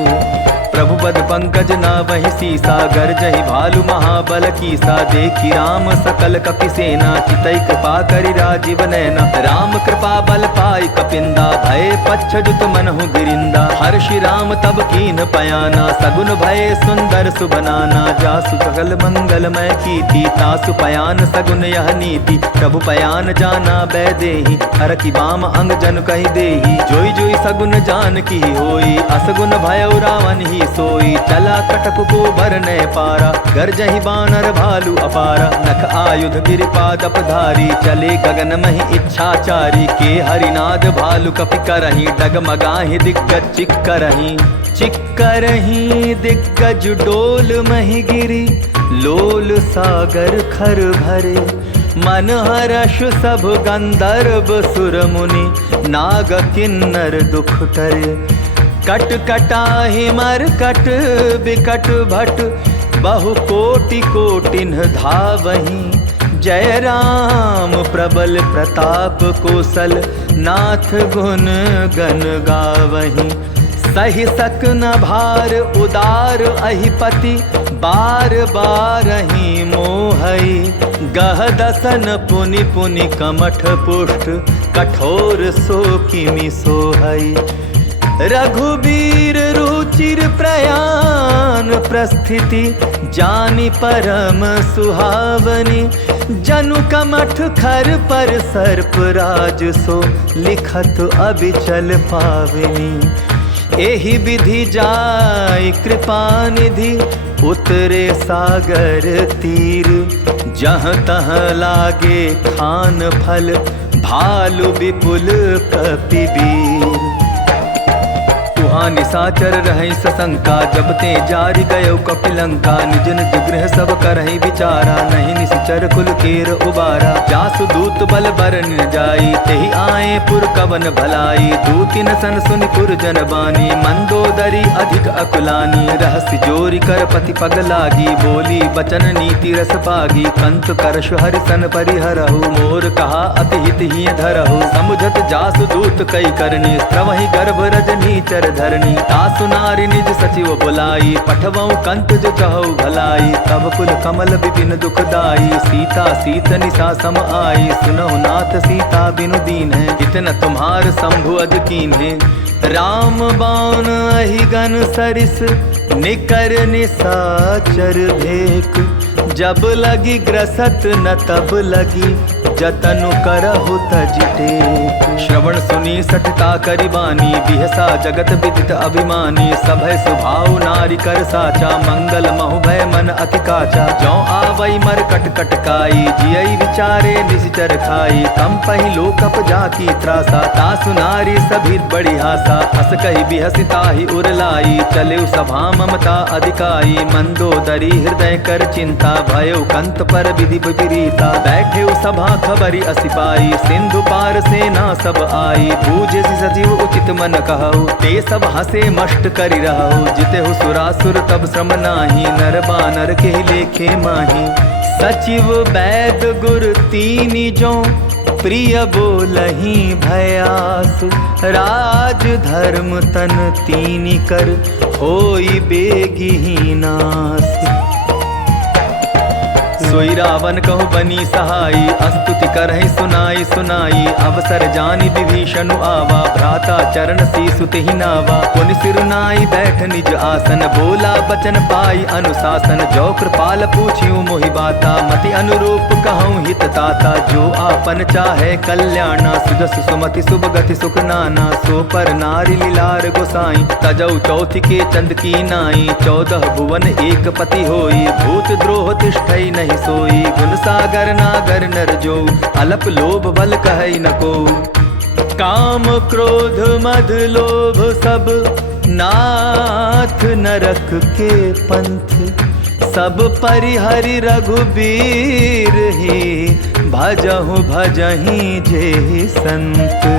प्रभु पद पंकज ना वही सीसा, गर्जहि भालु महाबल कीसा। देखी राम सकल कपि सेना, चितई कृपा करि राजीव नैना। राम कृपा बल पाई कपिंदा, भय पच्छजुत मनहु गिरिंदा। हर्षि राम तब कीन पयाना, सगुन भय सुंदर सुबनाना। जासु सकल मंगलमय कीर्ति, तासु पयान सगुन यह नीति। प्रभु पयान जाना बैदेही, हर की बाम अंग जन कहि देही। जोई जोई सगुन जान की होई, असगुन भय रावण ही सोई। चला कटक को भरने पारा, गर्जहि बानर भालु अपारा। नख आयुध गिरिपादप धारी, चले गगन महि इच्छाचारी। के हरिनाद भालु कपि करहि, डगमगाहि दिग्गज चिक्करहि। चिक्करहि दिग्गज डोल महि गिरी, लोल सागर खर भरे। मन हर्ष सब गंधर्व सुर मुनि, नाग किन्नर दुख टरे। कट कटाहि मर कट बिकट भट, बहु कोटि कोटिन धावहीं। जय राम प्रबल प्रताप कौशल, नाथ गुण गण गावहीं। सहि सक न भार उदार अहिपति, बार बार ही मोहई। गह दसन पुनि पुनि कमठ पुष्ट, कठोर सो किमि सोहई। रघुबीर रुच चिर प्रयाण प्रस्थिति जानी परम सुहावनी। जनु कमठ खर पर सर्प राज सो लिखत अबिचल पावनी। एहि विधि जाय कृपा निधि उतरे सागर तीर। जहाँ तहाँ लागे खान फल भालु विपुल कपिबीर। तुहाँ निशाचर रहै सशंका जब ते जारि गयो कपिलंका। निज निज गृह सब करहि विचारा नहीं निश्चर कुल केर उबारा। जासु दूत बल बर न जाई तेहि आए पुर कवन भलाई। दूतिन सन सुनि पुर जन बानी मंदोदरी अधिक अकुलानी। रहस्य जोरी कर पति पग लागी बोली बचन नीति रस पागी। कंत करश हरिसन परिहरहु मोर कहा अति हित ही धरहु। समुझत जासु दूत कई करनी स्त्रवहि गर्भ रजनी चर धरनी। तासु नारी निज सचिव बुलाई पठवऊ कंत जो चहु भलाई। तब कुल कमल विपिन दुखदाई सीता सीत निशा सम आई। सुनहु नाथ सीता बिनु दीन है इतना तुम्हार शंभु अज कीन है। राम बाण अहिगन सरिस निकर निशाचर भेक। जब लगी ग्रसत न तब लगी जतनु करहु तज टेक। श्रवण सुनी सठता करिबानी बिहसा जगत विदित अभिमानी। सभय सुभाव नारी कर साचा मंगल महु भय मन अति काचा। जौ आवई मर कट कटकाई जियई विचारे निश्चर खाई। कम पही लोकप जाकी त्रासा तासु नारी सभी बड़ी हासा। हस कही बिहसी ताहि उरलाई चले सभा ममता अधिकाई। मंदोदरी हृदय कर चिंता भयो कंत पर विधि विपरीता। बैठे सभा खबरी असिपाई सिंधु पार सेना सब आई। बूझे सजीव उचित मन कहु ते सब हसे मष्ट करि रहु। जितेहु सुरासुर तब श्रम नाही नर बानर के लेखे माही। सचिव वैद गुर तीनि जो प्रिय बोलहि भयास। राज धर्म तन तीनि कर होई बेगिहि नास। सोई रावण कहु बनी सहाई अस्तुति करहि सुनाई सुनाई। अवसर जानि विभीषण आवा भ्राता चरण सीसु तेहि नावा। पुनि सिरुनाई बैठ निज आसन बोला बचन पाई अनुशासन। जो कृपाल पूछियो मोहि बाता मति अनुरूप कहूँ हित ताता। जो आपन चाहे कल्याणा सुजस सुमति शुभ गति सुख नाना। सो पर नारी लीलार गोसाई तजौ चौथि के चंद की नाई। 14 भुवन एक पति होई भूत द्रोह तिष्ठई नहीं सोई। गुण सागर नागर नर जो अलप लोभ बल कहई न को। काम क्रोध मद लोभ सब नाथ नरक के पंथ। सब परिहरि रघुबीर ही भजहु भजहि जे संत।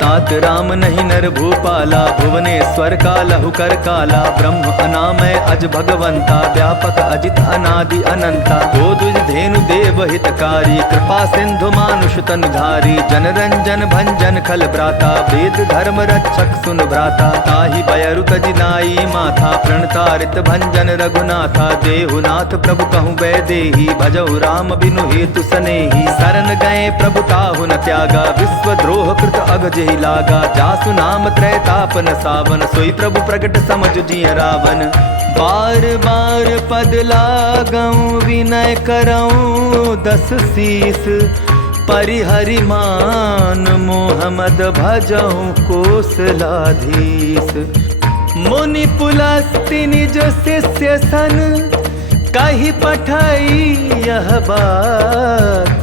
तात राम नहीं नर भूपाला भुवनेश्वर कालहु कर काला। ब्रह्म अनामय अज भगवंता व्यापक अजित अनादि अनंता। गोदुज धेनु देव हितकारी कृपा सिंधु मानुष तनुधारी। जन रंजन भंजन खल भ्राता वेद धर्म रक्षक सुन भ्राता। ताहि बयरु तजिनाई माथा प्रणतारित भंजन रघुनाथा। देहुनाथ प्रभु कहूँ वैदेही भजहु राम बिनु हेतु सनेही। शरण गए प्रभु ताहु न त्यागा विश्व द्रोह कृत अग जेहि लागा। जासु नाम त्रैताप न सावन सोई प्रभु प्रगट समझ जिय रावण। बार बार पद लागऊं विनय करऊं 10 शीस। परिहरि मान मोहम्मद भजऊं कोसलाधीश। मुनि पुलस्ति निज शिष्य सन कही पठाई यह बात।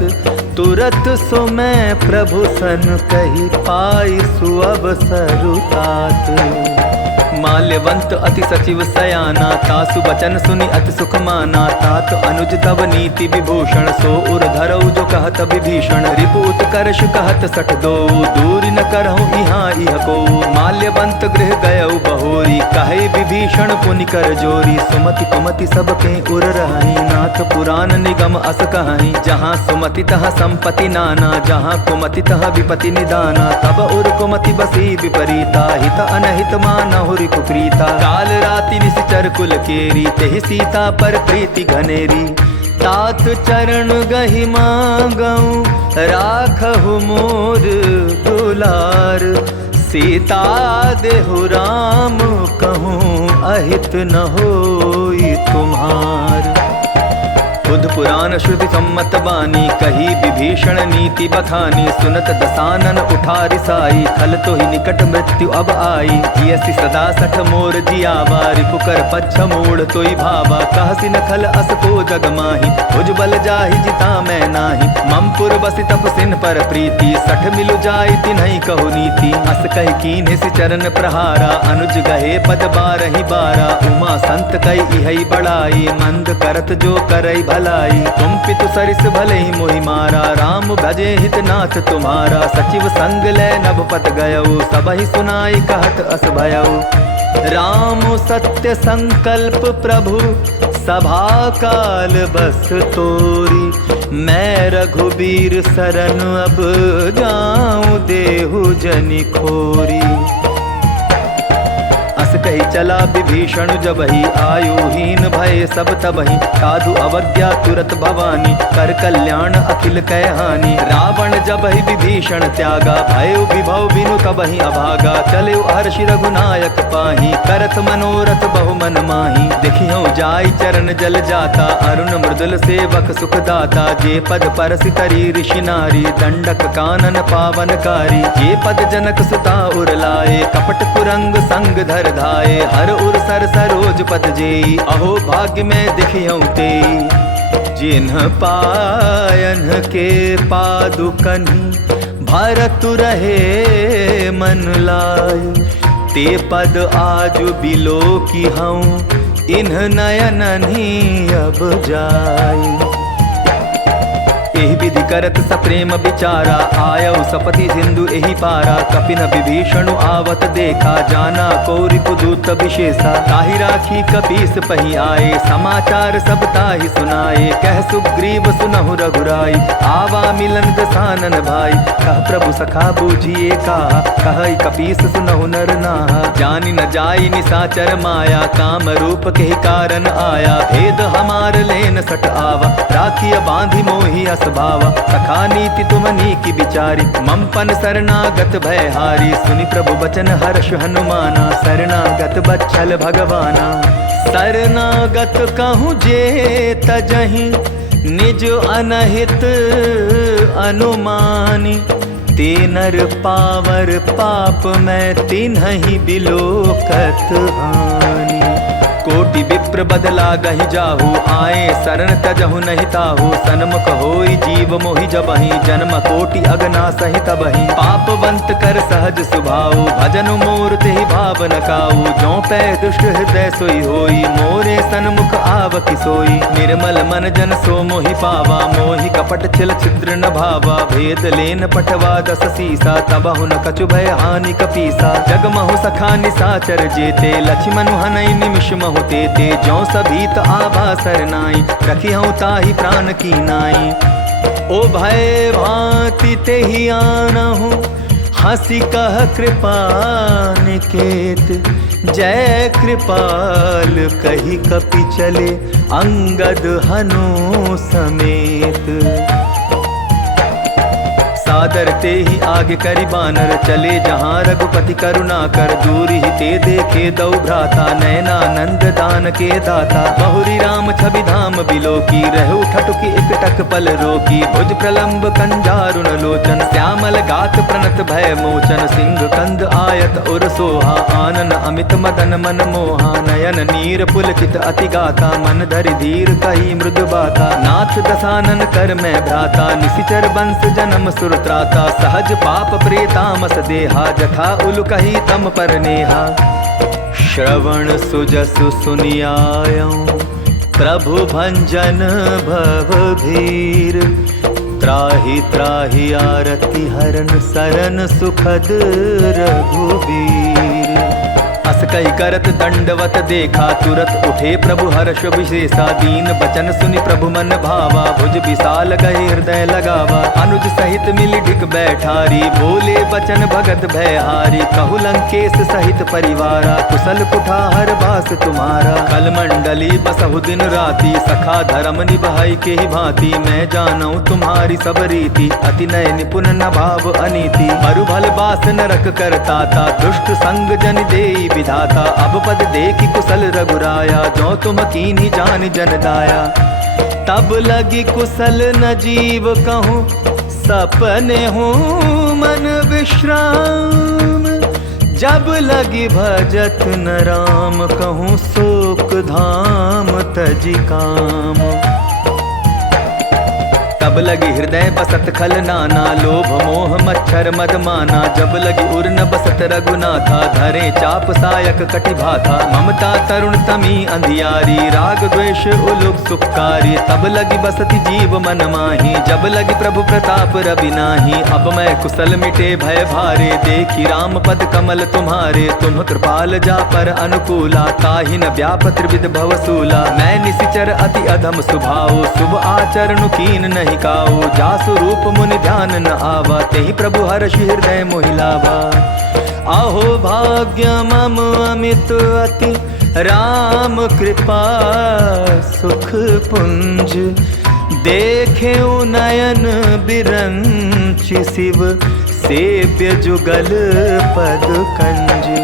तुरत सो मैं प्रभु सन कही पाई सुअवसरु तात। माल्यवंत अति सचिव सयाना तासु बचन सुनि अति सुख माना। तात अनुज तव नीति विभूषण सो उर धरऊ जो कहत विभीषण। रिपु उत्कर्ष कहत सठ दो दूरी न करहु इहाँ इह को। माल्यवंत गृह गयऊ बहोरी कहे विभीषण पुनि कर जोरी। सुमति कुमति सबके उर रही नाथ पुराण निगम अस कहीं। जहाँ सुमति तहाँ संपत्ति नाना जहाँ कुमति तहाँ विपति निदाना। तब उर कुमति बसी विपरीता हित अनहित मानहुरि कुप्रीता। काल राति निश्चर कुल केरी तेहि सीता पर प्रीति घनेरी। तात चरण गहि मांगऊं राखहु मोर दुलार। सीता देहु राम कहूँ अहित न होई तुम्हार। बुध पुराण श्रुति सम्मत बानी कही विभीषण नीति बखानी। सुनत दसानन उठा रिसाई खल तो ही निकट मृत्यु अब आई। जियसि सदा सठ मोर जियावा रिपुकर पच्छ मोड़ तोई भावा। कहसी न खल अस को जग माही भुज बल जाहि जिता मैं नाही। ममपुर बसि तपसिन पर प्रीति सठ मिलु जाई तिन्हि कहु नीति। अस कहि कीन्हि सि चरण प्रहारा अनुज गहे पद बारहि बारा। उमा संत कई इहै बड़ाई मंद करत जो करई भलाई। तुम पितु सरिस भले ही मोहि मारा राम भजे हितनाथ तुम्हारा। सचिव संग ले नभपत गयऊ सबहि सुनाई कहत अस भयऊ। राम सत्य संकल्प प्रभु सभा काल बस तोरी। मैं रघुबीर शरण अब जाऊं देहु जनि खोरी। अस कही चला विभीषण जबहि आयुहीन भय सब तबहि। साधु अवज्ञा तुरत भवानी कर कल्याण अखिल कै हानि। रावण जबहि विभीषण त्यागा भयो विभव बिनु कबहि अभागा। चले हर्षि रघुनायक पाही करत मनोरथ बहु मन माही। देखियो जाई चरण जल जाता अरुण मृदुल सेवक सुखदाता। जे पद परसि तरी ऋषि नारी दंडक कानन पावनकारी। जे पद जनक सुता उर लाए कपट कुरंग संग धर धाये। हर उर सर सरोज पद जेई अहो भाग्य में दिखियौ ते। जिन्ह पायन के पादुकनि भरतु रहे मन लाय। ते पद आज बिलो की हूँ इन्ह नयननि अब जाय। एहि विधि करत सप्रेम विचारा आयऊ सपति सिंधु एहि पारा। कपिन विभीषण आवत देखा जाना कौरि कुदूत विशेषा। ताहि राखी कपीस पही आए समाचार सब ताहि सुनाए। कह सुग्रीव सुनहु रघुराई आवा मिलन दसानन भाई। कह प्रभु सखा बूझिए का कह कपीस सुनहु नर नाहा। जानि न जाई निसाचर माया काम रूप के कारण आया। भेद हमार लेन सट आवा राखिय बांधि मोहि अस भावा। सखा नीति तुमनी की बिचारी ममपन शरणागत भयहारी। सुनि प्रभु बचन हर्ष हनुमाना शरणागत बच्छल भगवाना। शरणागत कहूँ जे तजहि निज अनहित अनुमानी। ते नर पावर पाप मैं तिन्हि बिलोकत हानि। कोटि विप्र बदला गहि जाहु आए शरण तजहु नहीं ताहु। सन्मुख होई जीव मोहि जबहि जन्म कोटि अगना सहि तबहि। पापवंत कर सहज सुभाऊ भजन मोर तेहि भाव न काऊ। जो पै दुष्ट हृदय सोई होई मोरे सन्मुख आव किसोई। निर्मल मन जन सो मोहि पावा मोहि कपट छिल छिद्र न भावा। भेद लेन पटवा दस सीसा तबहु न कछु भय हानि कपीसा। जगमहु सखा निसाचर जेते लक्ष्मण हनई निमिष महु ते। जो सभीत आभा सरनाई रखिहु ताहि प्राण की नाई। ओ भय भांति तेहि आनहु हंसी कह कृपा निकेत। जय कृपाल कही कपि चले अंगद हनु समेत। सादर ते ही आगे करि बानर चले जहाँ रघुपति करुणा कर। दूर ही ते देखे दौ भ्राता नयनानंद दान के दाता। बहुरी राम छवि धाम बिलो की रहु ठटुकी एक टक पल रोकी। भुज प्रलंब कंजारुण लोचन श्यामल गात प्रणत भय मोचन। सिंह कंद आयत उर सोहा आनन अमित मदन मन मोहा। नयन नीर पुलकित अति गाता मन धरि धीर कही मृदु बाता। नाथ दसानन कर मैं भ्राता निशिचर वंश जन्म सुर त्राता। सहज पाप प्रेतामस देहा जथा उल कही तम पर नेहा। श्रवण सुजसु सुनियायऊं प्रभु भंजन भव भीर। त्राहि त्राहि आरति हरन सरन सुखद रघुबीर। अस कही करत दंडवत देखा, तुरत उठे प्रभु हर्ष विशेषा। दीन बचन सुनि प्रभु मन भावा, भुज विशाल गए हृदय लगावा। अनुज सहित मिली ढिक बैठारी, बोले बचन भगत भयहारी। कहु लंकेश सहित परिवारा, कुशल कुठार बास तुम्हारा। कल मंडली बसहु दिन राति, सखा धर्म निभाई के ही भांति। मैं जानऊ तुम्हारी सब रीति, अति नय निपुण न भाव अनीति। मरु भल बास नरक करता था, दुष्ट संग जन देई विधाता। अब पद देखि कुशल रघुराया, जो तुम कीन्ही जान जन दाया। तब लगी कुशल न जीव कहूँ, सपने हूँ मन विश्राम। जब लगी भजत न राम, कहूँ शोक धाम तजी काम। तब लगी हृदय बसत खल नाना, लोभ मोह मच्छर मद माना। जब लगी उर न बसत रघुनाथा, धरे चाप सायक कटि भाथा। ममता तरुण तमी अंधियारी, राग द्वेष उलुक सुखकारी। तब लगी बसती जीव मन माही, जब लगी प्रभु प्रताप रवि नाही। अब मैं कुशल मिटे भय भारे, देखी राम पद कमल तुम्हारे। तुम कृपाल जा पर अनुकूला, ताहि न व्याप त्रिविध भवसूला। मैं निशिचर अति अधम स्वभाव, शुभ आचरण कीन नहीं काऊ। जासु रूप मुनि ध्यान न आवा, तेहि प्रभु हर्षि हृदय मोहिलावा। आहो भाग्य मम अमित अति, राम कृपा सुख पुंज। देखे नयन बिरंचि, शिव सेव्य जुगल पद कंज।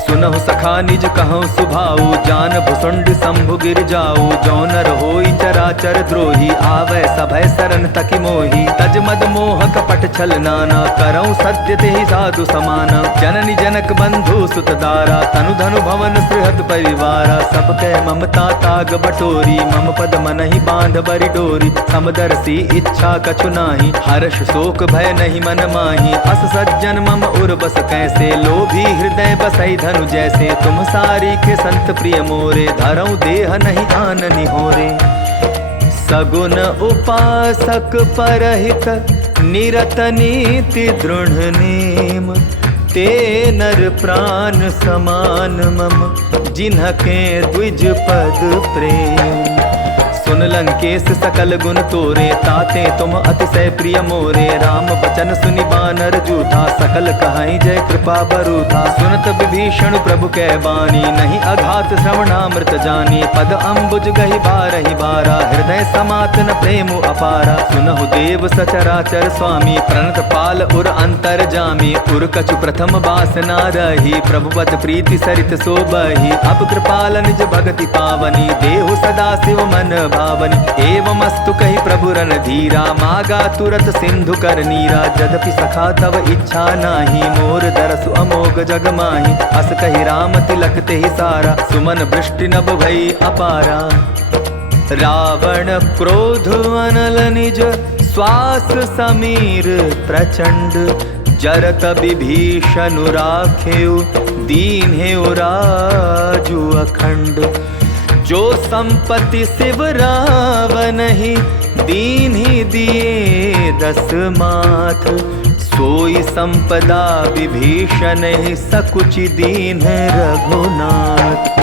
सुनहु सखा निज कहूँ सुभाऊ, जान भुसुंड शंभु गिर जाऊ। जो नर होई चराचर द्रोही, आवे सभय सरन तकि मोही। तज मद मोह कपट छल नाना, करऊँ सत्य तेहि साधु समाना। जननी जनक बंधु सुत दारा, तनु धनु भवन सुहृद परिवारा। सब कह ममता ताग बटोरी, मम पद मनहि बांध बरि डोरी। समदर्शी इच्छा कछु नाही, हर्ष शोक भय नहीं मन माही। अस सज्जन मम उर बस कैसे, लोभी हृदय बसई धनु जैसे। तुम सारी के संत प्रिय मोरे, धरऊं देह नहीं आन निहोरे। सगुन उपासक परहित, निरत नीति दृढ़ नेम। ते नर प्राण समान मम, जिन्हके द्विज पद प्रेम। सुन लंकेश सकल गुण तोरे, ताते तुम अतिशय प्रिय मोरे। राम बचन सुनि बानर जूठा, सकल कहाई जय कृपा बरूथा। सुनत विभीषण प्रभु कै बानी, नहीं अघात श्रवणामृत जानी। पद अम्बुज गहि बारहि बारा, हृदय समात न प्रेम अपारा। सुनहु देव सचराचर स्वामी, प्रणत पाल उर अंतर जामी। उर कछु प्रथम बासना रही, प्रभु पद प्रीति सरित सोबही। अब कृपाल निज भगति पावनी, देहु सदा शिव मन भावनी। एवमस्तु कहि प्रभु रन धीरा, मागा तुरत सिंधु कर नीरा। जदपि सखा तव इच्छा नाही, मोर दरसु अमोघ जग माही। अस कहि राम तिलक तेहि सारा, सुमन वृष्टि नभ भई अपारा। रावण क्रोध अनल निज, श्वास समीर प्रचंड। जरत विभीषण राखेउ, दीन्हेउ राजु अखंड। जो संपत्ति शिव रावण ही, दीन्हि दिए दस माथ। सोई संपदा विभीषण ही, सकुचि दीन रघुनाथ।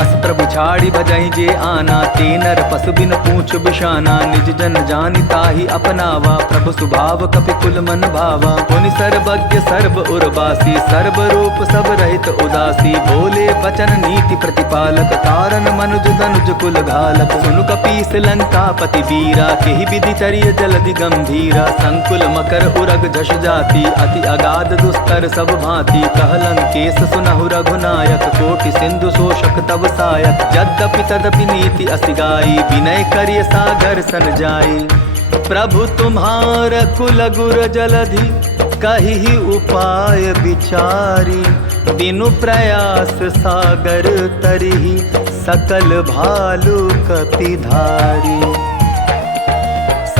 अस प्रभु छाड़ी भजहि जे आना, ते नर पशु बिन पूछ बिशाना। निज जन जानि ताहि अपनावा, प्रभु स्वभाव कपि कुल मन भावा। पुनि सर्वज्ञ सर्व उर्वासी, सर्व रूप सब रहित उदासी। बोले बचन नीति प्रतिपालक, तारन मनुज धनुज कुल घालक। सुनु कपीस लंकापति वीरा, केहि विधि चरिय जलधि गंभीरा। संकुल मकर उरग झष जाति, अति अगाध दुस्तर सब भांति। कह लंकेश सुनहु रघुनायक, कोटि सिंधु शोषक तब सायक। यद्यपि तदपि नीति असिगाई, विनय करिय सागर सन जाई। प्रभु तुम्हार कुल गुर जलधि, कहि उपाय विचारी। बिनु प्रयास सागर तरिहि, सकल भालु कपिधारी।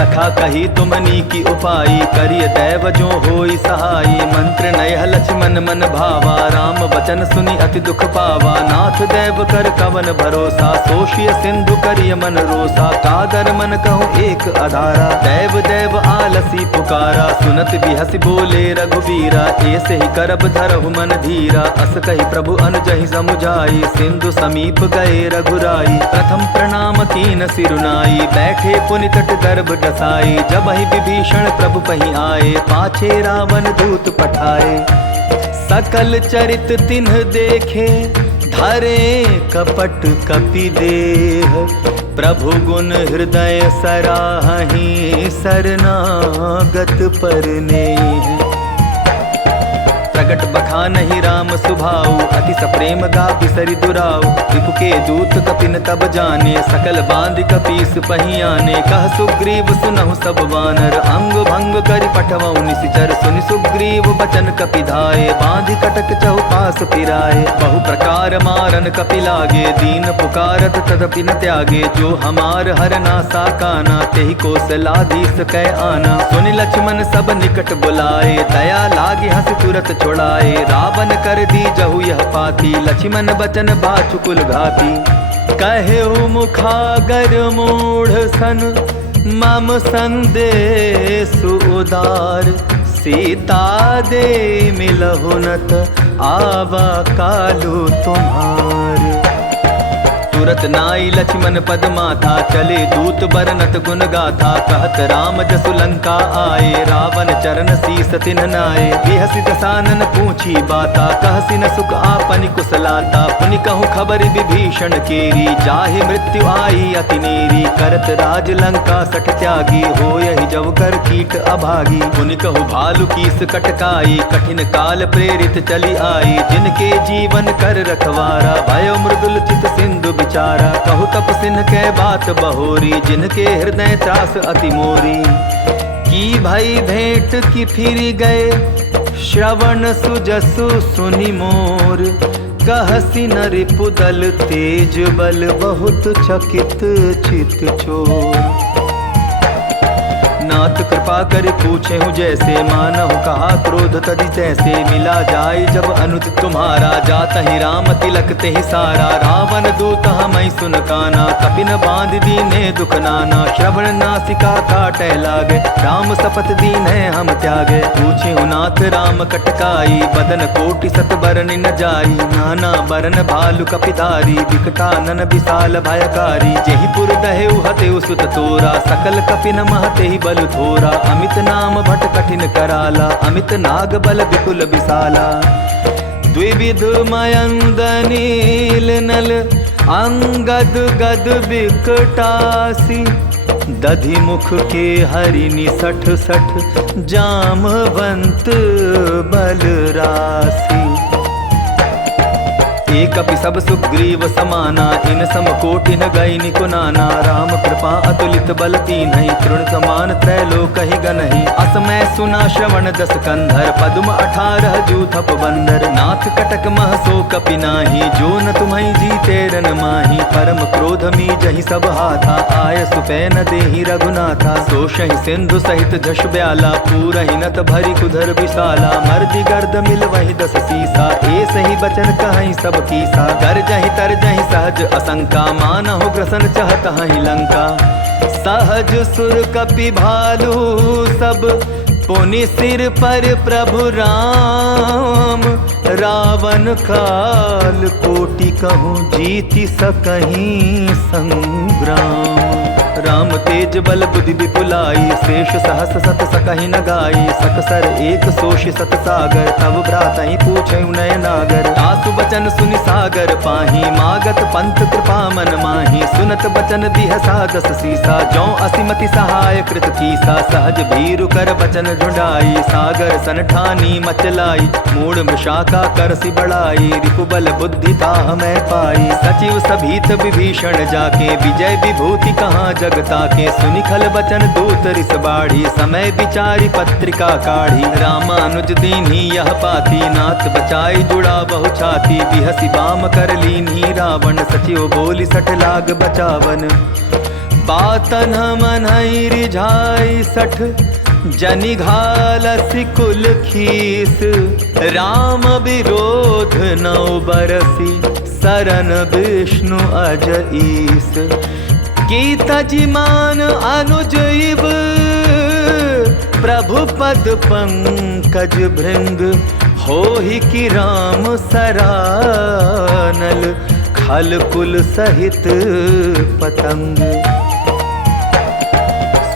सखा कही तुमनी की उपाई, करिय दैव जो होई सहाई। मंत्र नयह लक्ष्मण मन भावा, राम वचन सुनि अति दुख पावा। नाथ दैव कर कवन भरोसा, सोशिय सिंधु करिय मन रोसा। कादर मन कहूँ एक आधारा, दैव दैव आलसी पुकारा। सुनत बिहस बोले रघुबीरा, ऐसे ही करब धरहु मन धीरा। अस कही प्रभु अनुजहि समुझाई, सिंधु समीप गए रघुराई। प्रथम प्रणाम कीन सिरुनाई, बैठे पुनि तट गर्भ डसाई। जब ही विभीषण प्रभु पही आए, पाछे रावण दूत पठाए। सकल चरित तिन्ह देखे, धरे कपट कपि देह। प्रभु गुण हृदय सराहि, शरणागत परनेह। प्रगट बखानहि राम सुभाऊ, अति सप्रेम गा बिसरि दुराऊ। रिपु के दूत कपिन तब जाने, सकल बांध कपीस पहियाने। कह सुग्रीव सुनहु सब वानर, अंग भंग करि पठवऊ निशिचर। सुनि सुग्रीव बचन कपि धाये, बांधि कटक चहुपास फिराए। बहु प्रकार मारन कपि लागे, दीन पुकारत तदपि न त्यागे। जो हमार हरनासा काना, तेहि कौशलाधीश कै आना। सुनि लक्ष्मण सब निकट बुलाए, दया लागे हंस तुरत छोड़ाए। रावण कर दी जहु यह पाती, लक्ष्मण बचन बाचुकुल घाती। कहेउ मुखागर मूढ़ सन, मम संदेश उदार। सीता दे मिलहु नत, आवा कालु तुम्हार। तुरत नाई लक्ष्मण पद माथा, चले दूत बरनत गुण गाथा। कहत राम जसु लंका आए, रावण चरण शीस तिन्ह नाए। बिहसि दसानन पूछी बाता, कहसि न सुख आपनि कुशलाता। पुनि कहूँ खबर विभीषण केरी, जाहि मृत्यु आई अति नेरी। करत राज लंका सठ त्यागी, होयहि जब कर कीट अभागी। पुनि कहूँ भालु कीस कटकाई, कठिन काल प्रेरित चली आई। जिनके जीवन कर रखवारा, भयो मृदुल चित सिंधु विचारा। कहु तप सिन्ह के बात बहोरी, जिनके हृदय त्रास अति मोरी। की भई भेंट की फिर गए, श्रवण सुजसु सुनि मोर। कहसि न रिपुदल तेज बल, बहुत चकित चित चोर। नाथ कृपा कर पूछे हूँ जैसे, मानहु कहा क्रोध तदि तैसे। मिला जाय जब अनुज तुम्हारा, जात ही राम तिलक ते ही सारा। रावण दूत हमई सुन काना, कपिन बांध दीने दुख नाना। श्रवण नासिका काटे लागे, राम सपथ दीने हम त्यागे। पूछे हूँ नाथ राम कटकाई, बदन कोटि सत बरन न जाई। नाना बरन भालु कपिधारी, विकटानन विशाल भयकारी। जेहि पुर दहेउ हतेउ सुत तोरा, सकल कपिन महते ही बल थोरा। अमित नाम भट कठिन कराला, अमित नाग बल विपुल विशाला। द्विविध मयंद नील नल, अंगद गद विकटासी। दधि मुख के हरिनि सठ सठ, जामवंत बल राशि। एक अपि सब सुग्रीव समाना, इन सम कोटि न गई निकुनाना। राम कृपा अतुलित बल तीन्हि, तृण समान त्रैलोक ही गनहि। असमय सुना श्रवण दस कंधर, पद्म 18 जूथप बंदर। नाथ कटक मह सो कपि नाही, जो न तुम्हि जीते रन माही। परम क्रोध मी जहि सब हाथा, आय सुपै न देहि रघुनाथा। सोषहि सिंधु सहित झष ब्याला, पूरहि नत भरि कुधर विशाला। मर्दि गर्द मिल वहि 10 सीसा, ऐसे ही बचन कहहि सब कीसा। कर जहि तर जहि सहज असंका, मानहु ग्रसन चहत हहि लंका। सहज सुर कपि भालू सब, पुनि सिर पर प्रभु राम। रावण काल कोटि कहूँ, जीति सकहीं संग्राम। राम तेज बल बुद्धि विपुलाई, शेष सहस सत सकहि न गाई। सकसर एक सोषि सत सागर, तब भ्रातहि पूछे नय नागर। तासु बचन सुनि सागर पाही, मागत पंथ कृपा मन माही। सुनत बचन बिहसा 10 सीसा, जौ असिमति सहाय कृत कीसा। सहज भीरु कर बचन ढूंढाई, सागर सन ठानी मचलाई। मूढ़ मृषाका करसि बढ़ाई, रिपुबल बुद्धि ताह मैं पाई। सचिव सभीत विभीषण जाके, विजय विभूति कहाँ जगता के। सुनि खल बचन दूत रिस बाढ़ी, समय विचारी पत्रिका काढ़ी। रामानुज दीन्ही यह पाती, नाथ बचाई जुड़ा बहु छाती। बिहसि बाम कर लीन्ही रावण, सचिव बोली 60 लाग बचावन। बातन मनई रिझाई सठ, जनि घालसी कुल खीस। राम विरोध नौ बरसी, शरण विष्णु अज ईस। की तजिमान अनुज इव, प्रभु पद पंकज भृंग। होहि कि राम सरानल, खल कुल सहित पतंग।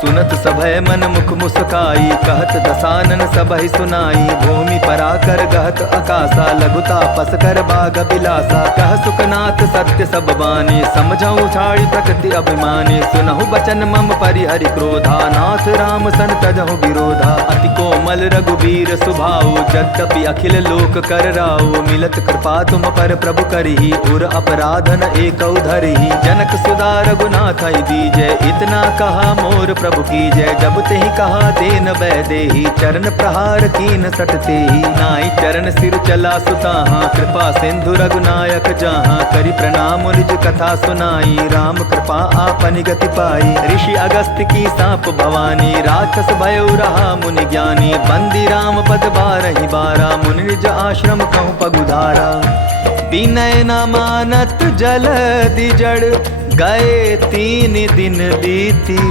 सुनत सभय मन मुख मुस्काई, कहत दसानन सबहि सुनाई। भूमि पराकर गहत अकासा, लघुता पस कर बाग बिलासा। कह सुखनाथ सत्य सब बानी, समझऊ छाड़ी प्रकृति अभिमानी। सुनहु बचन मम परिहरि क्रोधा, नाथ राम सन तजहु विरोधा। अति कोमल रघुबीर स्वभाव, यद्यपि अखिल लोक कर राव। मिलत कृपा तुम पर प्रभु करही, उर अपराधन एकौ धरही। जनक सुधा रघुनाथ दीजय, इतना कहा मोर प्रभु की जय। जब ते ही कहा देन वैदेही, चरण प्रहार कीन सटते ही। नाई चरण सिर चला सुताहा, कृपा सिंधु रघुनायक जहाँ। करि प्रणाम निज कथा सुनाई, राम कृपा आपन गति पाई। ऋषि अगस्त की साप भवानी, राक्षस भयो रहा मुनि ज्ञानी। बंदी राम पद बारहि बारा, मुनि निज आश्रम कहूँ पगुधारा। विनय न मानत जलधि जड़, गए 3 दिन बीती।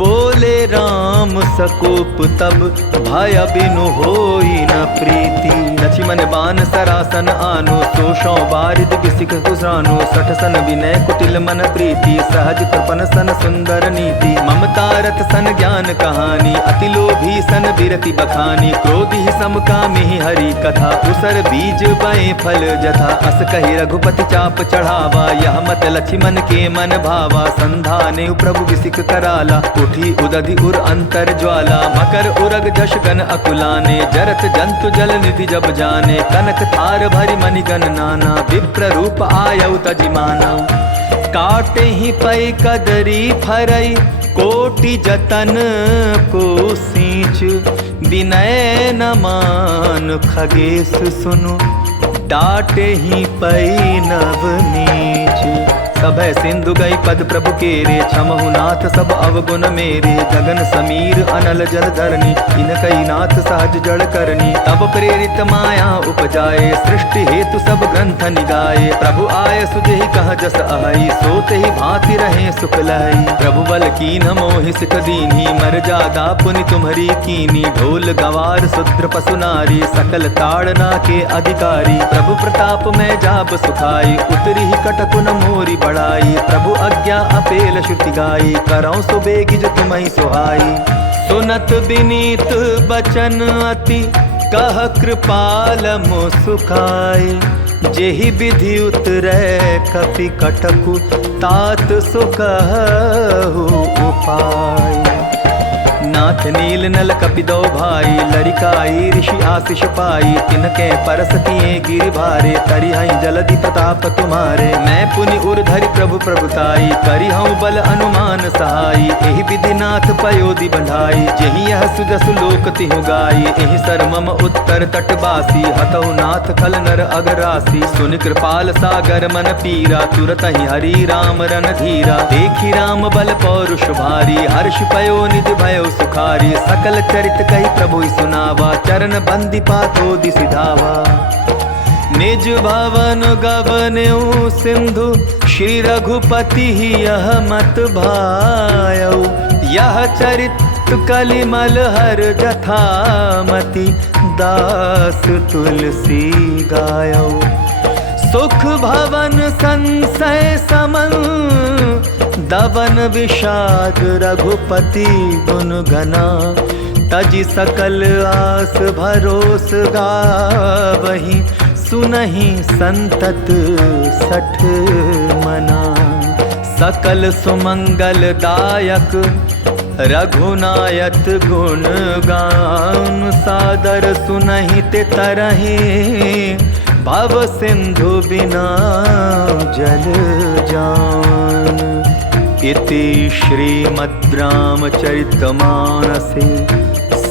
बोले राम सकोप तब, भय बिनु होई न प्रीति। लक्ष्मण बान सरासन आनो, सोषौ बारिद बिसिक कुसानो। सठ सन विनय कुटिल मन प्रीति, सहज कृपन सन सुंदर नीति। ममता रथ सन ज्ञान कहानी, अति लोभी सन बिरति बखानी। क्रोधि समकामि हरि कथा, उसर बीज बए फल जथा। अस कहि रघुपति चाप चढ़ावा, यह मत लक्ष्मण के मन भावा। संधाने प्रभु बिसिक कराला, उठी उदधि उर अंतर ज्वाला। मकर उरग जश गण अकुलाने, जरत जंतु जल निधि जब जाने। कनक थार भरि मणिगण नाना, विप्र रूप आयउ तजिमाना। काटे ही पै कदरी फरई, कोटि जतन को सींच। विनय न मान खगेश सुनु, डाटे ही पै नव नीच। सभय सिंधु गई पद प्रभु केरे, क्षमहु नाथ सब अवगुण मेरे। गगन समीर अनल जल धरनी, इनकई नाथ सहज जड़ करनी। तब प्रेरित माया उपजाए, सृष्टि हेतु सब ग्रंथ निगाए। प्रभु आय सुजहि कह जस आई, सोते ही भांति रहे सुख लहई। प्रभु बल कीन मोहि सिख दीन्ही, मर्यादा पुनि तुम्हरी कीनी। ढोल गवार शूद्र पशु नारी, सकल ताड़ना के अधिकारी। प्रभु प्रताप में जाब सुखाई, उतरी ही कटकुन मोरी बढ़ाई। प्रभु आज्ञा अपेल श्रुति गाई, करौं सुबेगी जो तुम्हि सुहाई। सुनत विनीत बचन अति, कह कृपाल मुसुखाई। जेहि विधि उतरै कपि कटकु, तात सो कहु उपाय। नाथ नील नल कपि दो भाई, लरिकाई ऋषि आशीष पाई। तिनके परस किए गिरि भारे, तरिहै जलधि प्रताप तुम्हारे। मैं पुनि उर धरि प्रभु प्रभुताई, करिहऊँ बल अनुमान सहाई। एहि विधि नाथ पयोधि बंधाई, जेहि यह सुजसु लोक तिहु गाई। एहि सर मम उत्तर तटवासी, हतहु नाथ खल नर अगरासी। सुनि कृपाल सागर मन पीरा, तुरत ही हरि राम रन धीरा। देखि राम बल पौरुष भारी, हर्ष पयो निधि भयो सुखारी। सकल चरित कही प्रभु सुनावा, चरण बंदी पातो दिसि धावा। निज भवन गवन्यु सिंधु, श्री रघुपति ही यह मत भायऊ। यह चरित कलिमल हर जथामति, दास तुलसी गायऊ। सुख भवन संशय समन, दवन विषाद रघुपति गुण गना। तजि सकल आस भरोस गावहि, सुनहि संतत सठ मना। सकल सुमंगल दायक, रघुनायक गुण गान। सादर सुनहि ते तरहि, भव सिंधु बिना जल जान। इति श्रीमद् रामचरितमानसे,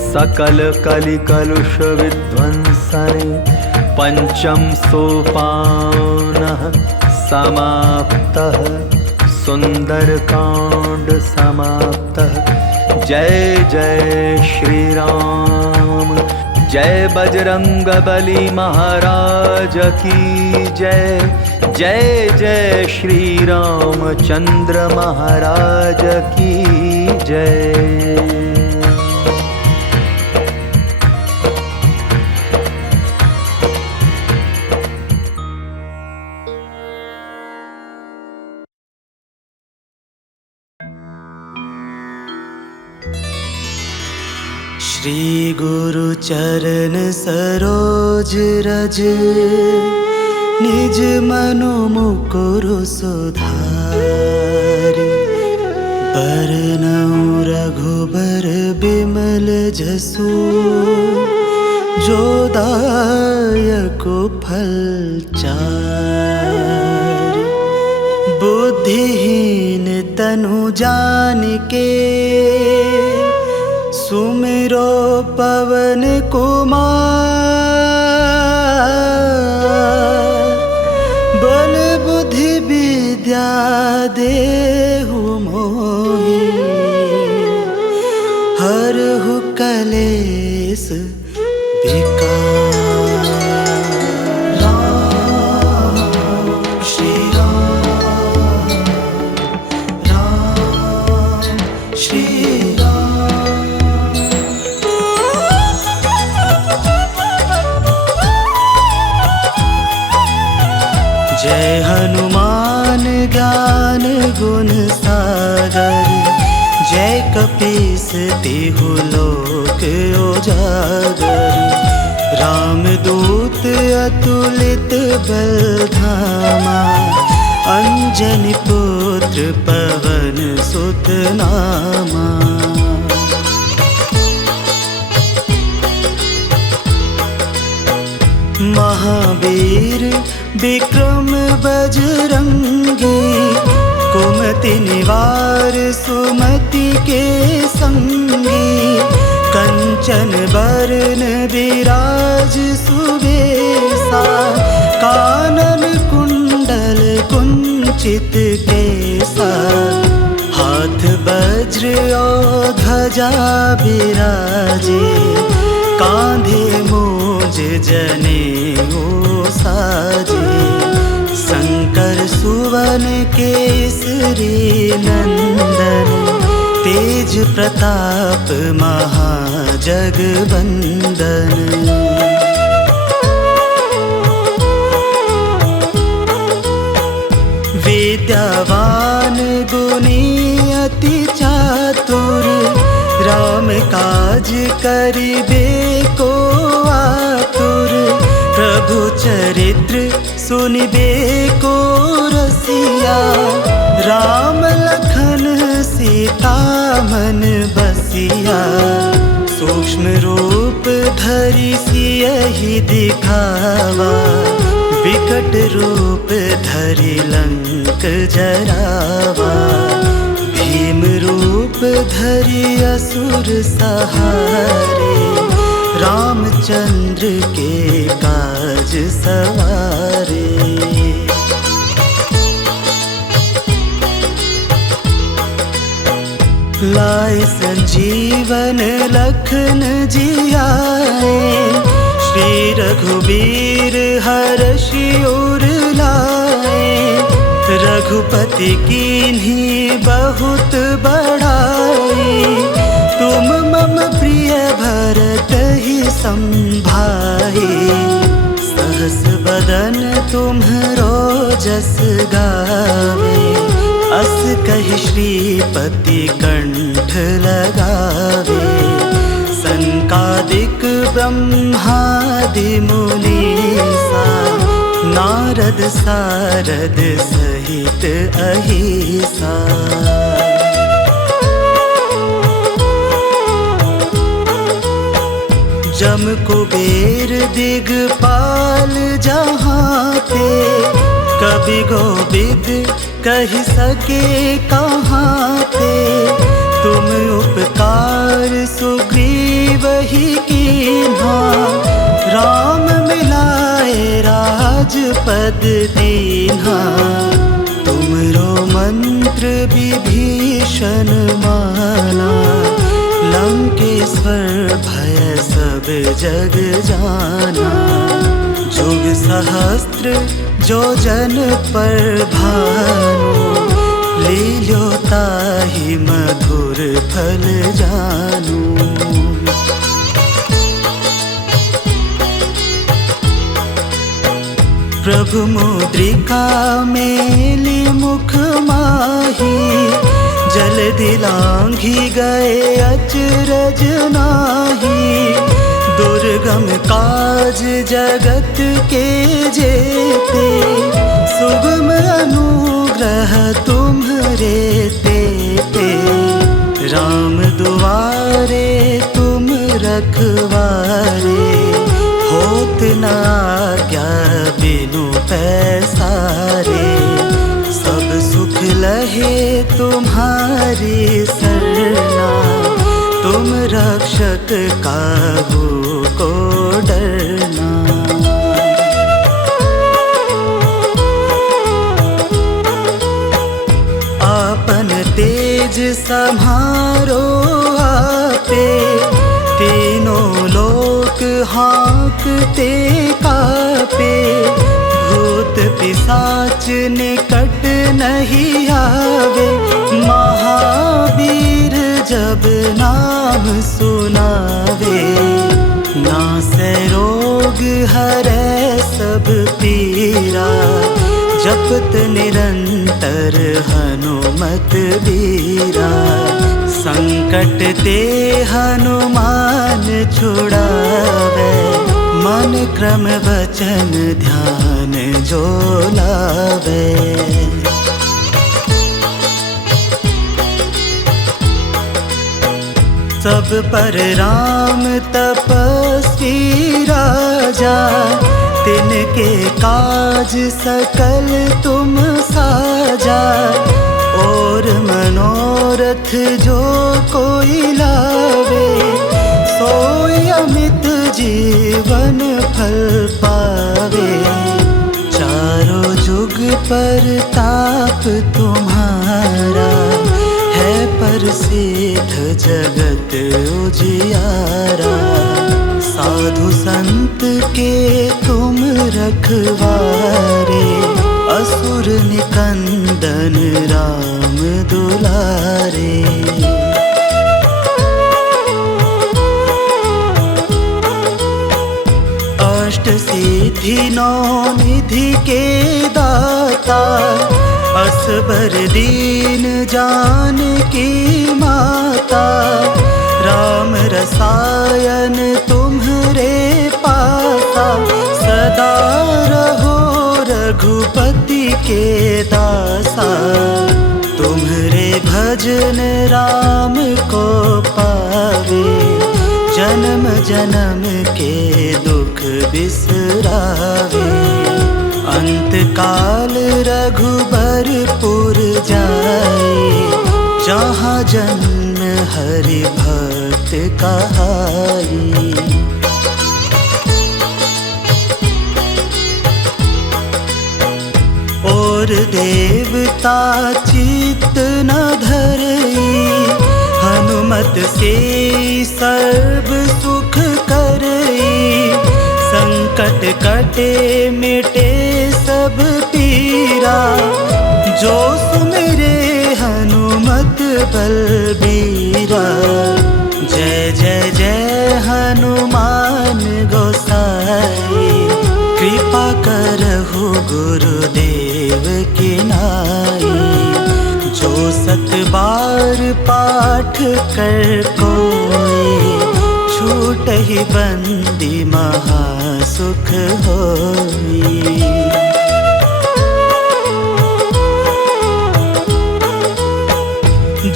सकल कलि कलुष विध्वंसने। पंचम सोपानः समाप्तः, सुंदर कांड समाप्तः। जय जय श्री राम। जय बजरंग बली महाराज की जय। जय जय श्री रामचंद्र महाराज की जय। श्री गुरु चरण सरोज रज, निज मनु मुकुर सुधारि। बरनउँ रघुबर बिमल जसु, जो दायक फल चारि। बुद्धिहीन तनु जानिके, सुमिरो पवन कुमार। बल बुद्धि विद्या देहु मोहि, हरहु कलेस विकार। राम श्री राम, राम श्री जय हनुमान ज्ञान गुण सागर। जय कपीस तिहु लोक उजागर। रामदूत अतुलित बल धामा, अंजनी पुत्र पवन सुत नामा। महावीर विक्रम बजरंगी, कुमति निवार सुमति के संगी। कंचन बरन विराज सुबेसा, कानन कुंडल कुंचित केसा। हाथ वज्र और ध्वजा विराजे, कांधे मूंज जनेऊ साजे। शंकर सुवन केसरी नंदन, तेज प्रताप महाजगवंदन। विद्यावान गुणी अति चातुर, राम काज करिबे को आतुर। प्रभु चरित्र सुनिबे को रसिया, राम लखन सीता मन बसिया। सूक्ष्म रूप धरि सियहि दिखावा, विकट रूप धरि लंक जरावा। भीम रूप धरि असुर सहारे, रामचंद्र के काज सवारे। लाए संजीवन लखन जियाए, श्री रघुबीर हरषि उर लाए। रघुपति कीन्ही बहुत बड़ाई, तुम मम प्रिय भरतहि संभाई। सहस बदन तुम्हरो जस गावे, अस कहि श्रीपति कंठ लगावे। संकादिक ब्रह्मादि मुनीसा, नारद सारद सहित अहिसा। जम कुबेर दिगपाल जहाँ ते, कवि गोविद कहि सके कहाँ ते। तुम उपकार सुग्रीव ही कीन्हा, राम मिलाए राजपद दीन्हा। तुमरो मंत्र विभीषण माना, लंकेश्वर भय सब जग जाना। जुग सहस्त्र जो जन पर भानु, लील्यो ताहि मधुर फल जानू। प्रभु मुद्रिका मेली मुख माही, जल्दी लांघी गए अचरज नाही। दुर्गम काज जगत के जेते, सुगम अनुग्रह तुम्हरे तेते। राम दुआरे तुम रखवारे, होत न आज्ञा बिनु पैसारे। सब सुख लहे तुम्हारी सरना, तुम रक्षक काहू को डरना। आपन तेज सम्हारो आपे, तीनों लोक हाँकते कापे। भूत पिशाच निकट नहीं आवे, महावीर जब नाम सुनावे। नासै रोग हरै सब पीरा, जपत निरंतर हनुमत बीरा। संकट ते हनुमान छुड़ावे, मन क्रम वचन ध्यान जो लावे। सब पर राम तपस्वी राजा, तिनके काज सकल तुम साजा। और मनोरथ जो कोई लावे, सोई अमित जीवन फल पावे। चारों जुग पर ताप तुम्हारा, है प्रसिद्ध जगत उजियारा। साधु संत के तुम रखवारे, असुर निकंदन राम दुलारे। अष्ट सिद्धि नौ निधि के दाता, असबर दीन जानकी माता। राम रसायन तुम्हरे पासा, सदा रहो रघुपति के दासा। तुम्हरे भजन राम को पावे, जन्म जन्म के दुख बिसरावे। अंत काल रघुबरपुर जाए, जहाँ जन्म हरि भक्त कहाई। और देवता चित्त न धरई, हनुमत से सर्व सुख करई। संकट कटे मिटे सब पीरा, जो सुमिरे हनुमत बलबीरा। जय जय जय हनुमान गोसाई, कृपा करहु गुरुदेव की नाई। जो सत बार पाठ कर कोई, छूटहि बंदी महासुख होई।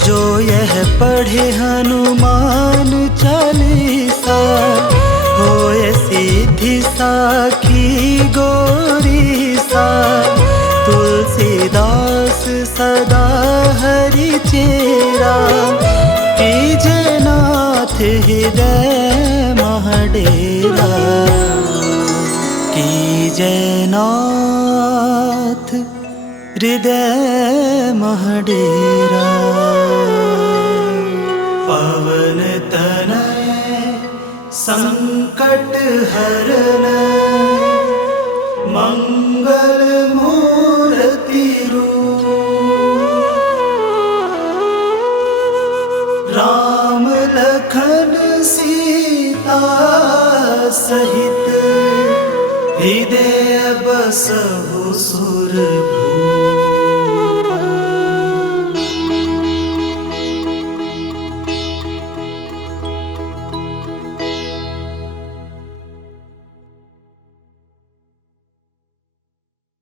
जो यह पढ़े हनुमान चालीसा, होय सिद्धि साखी गौरीसा। तुलसीदास सदा हरि चेरा, कीजे नाथ हृदय महडेरा। कीजे नाथ हृदय महडेरा। पवन तनय संकट हरन मंगल मूर्ति रूप। राम लखन सीता सहित हृदय बसहु सुरभूप।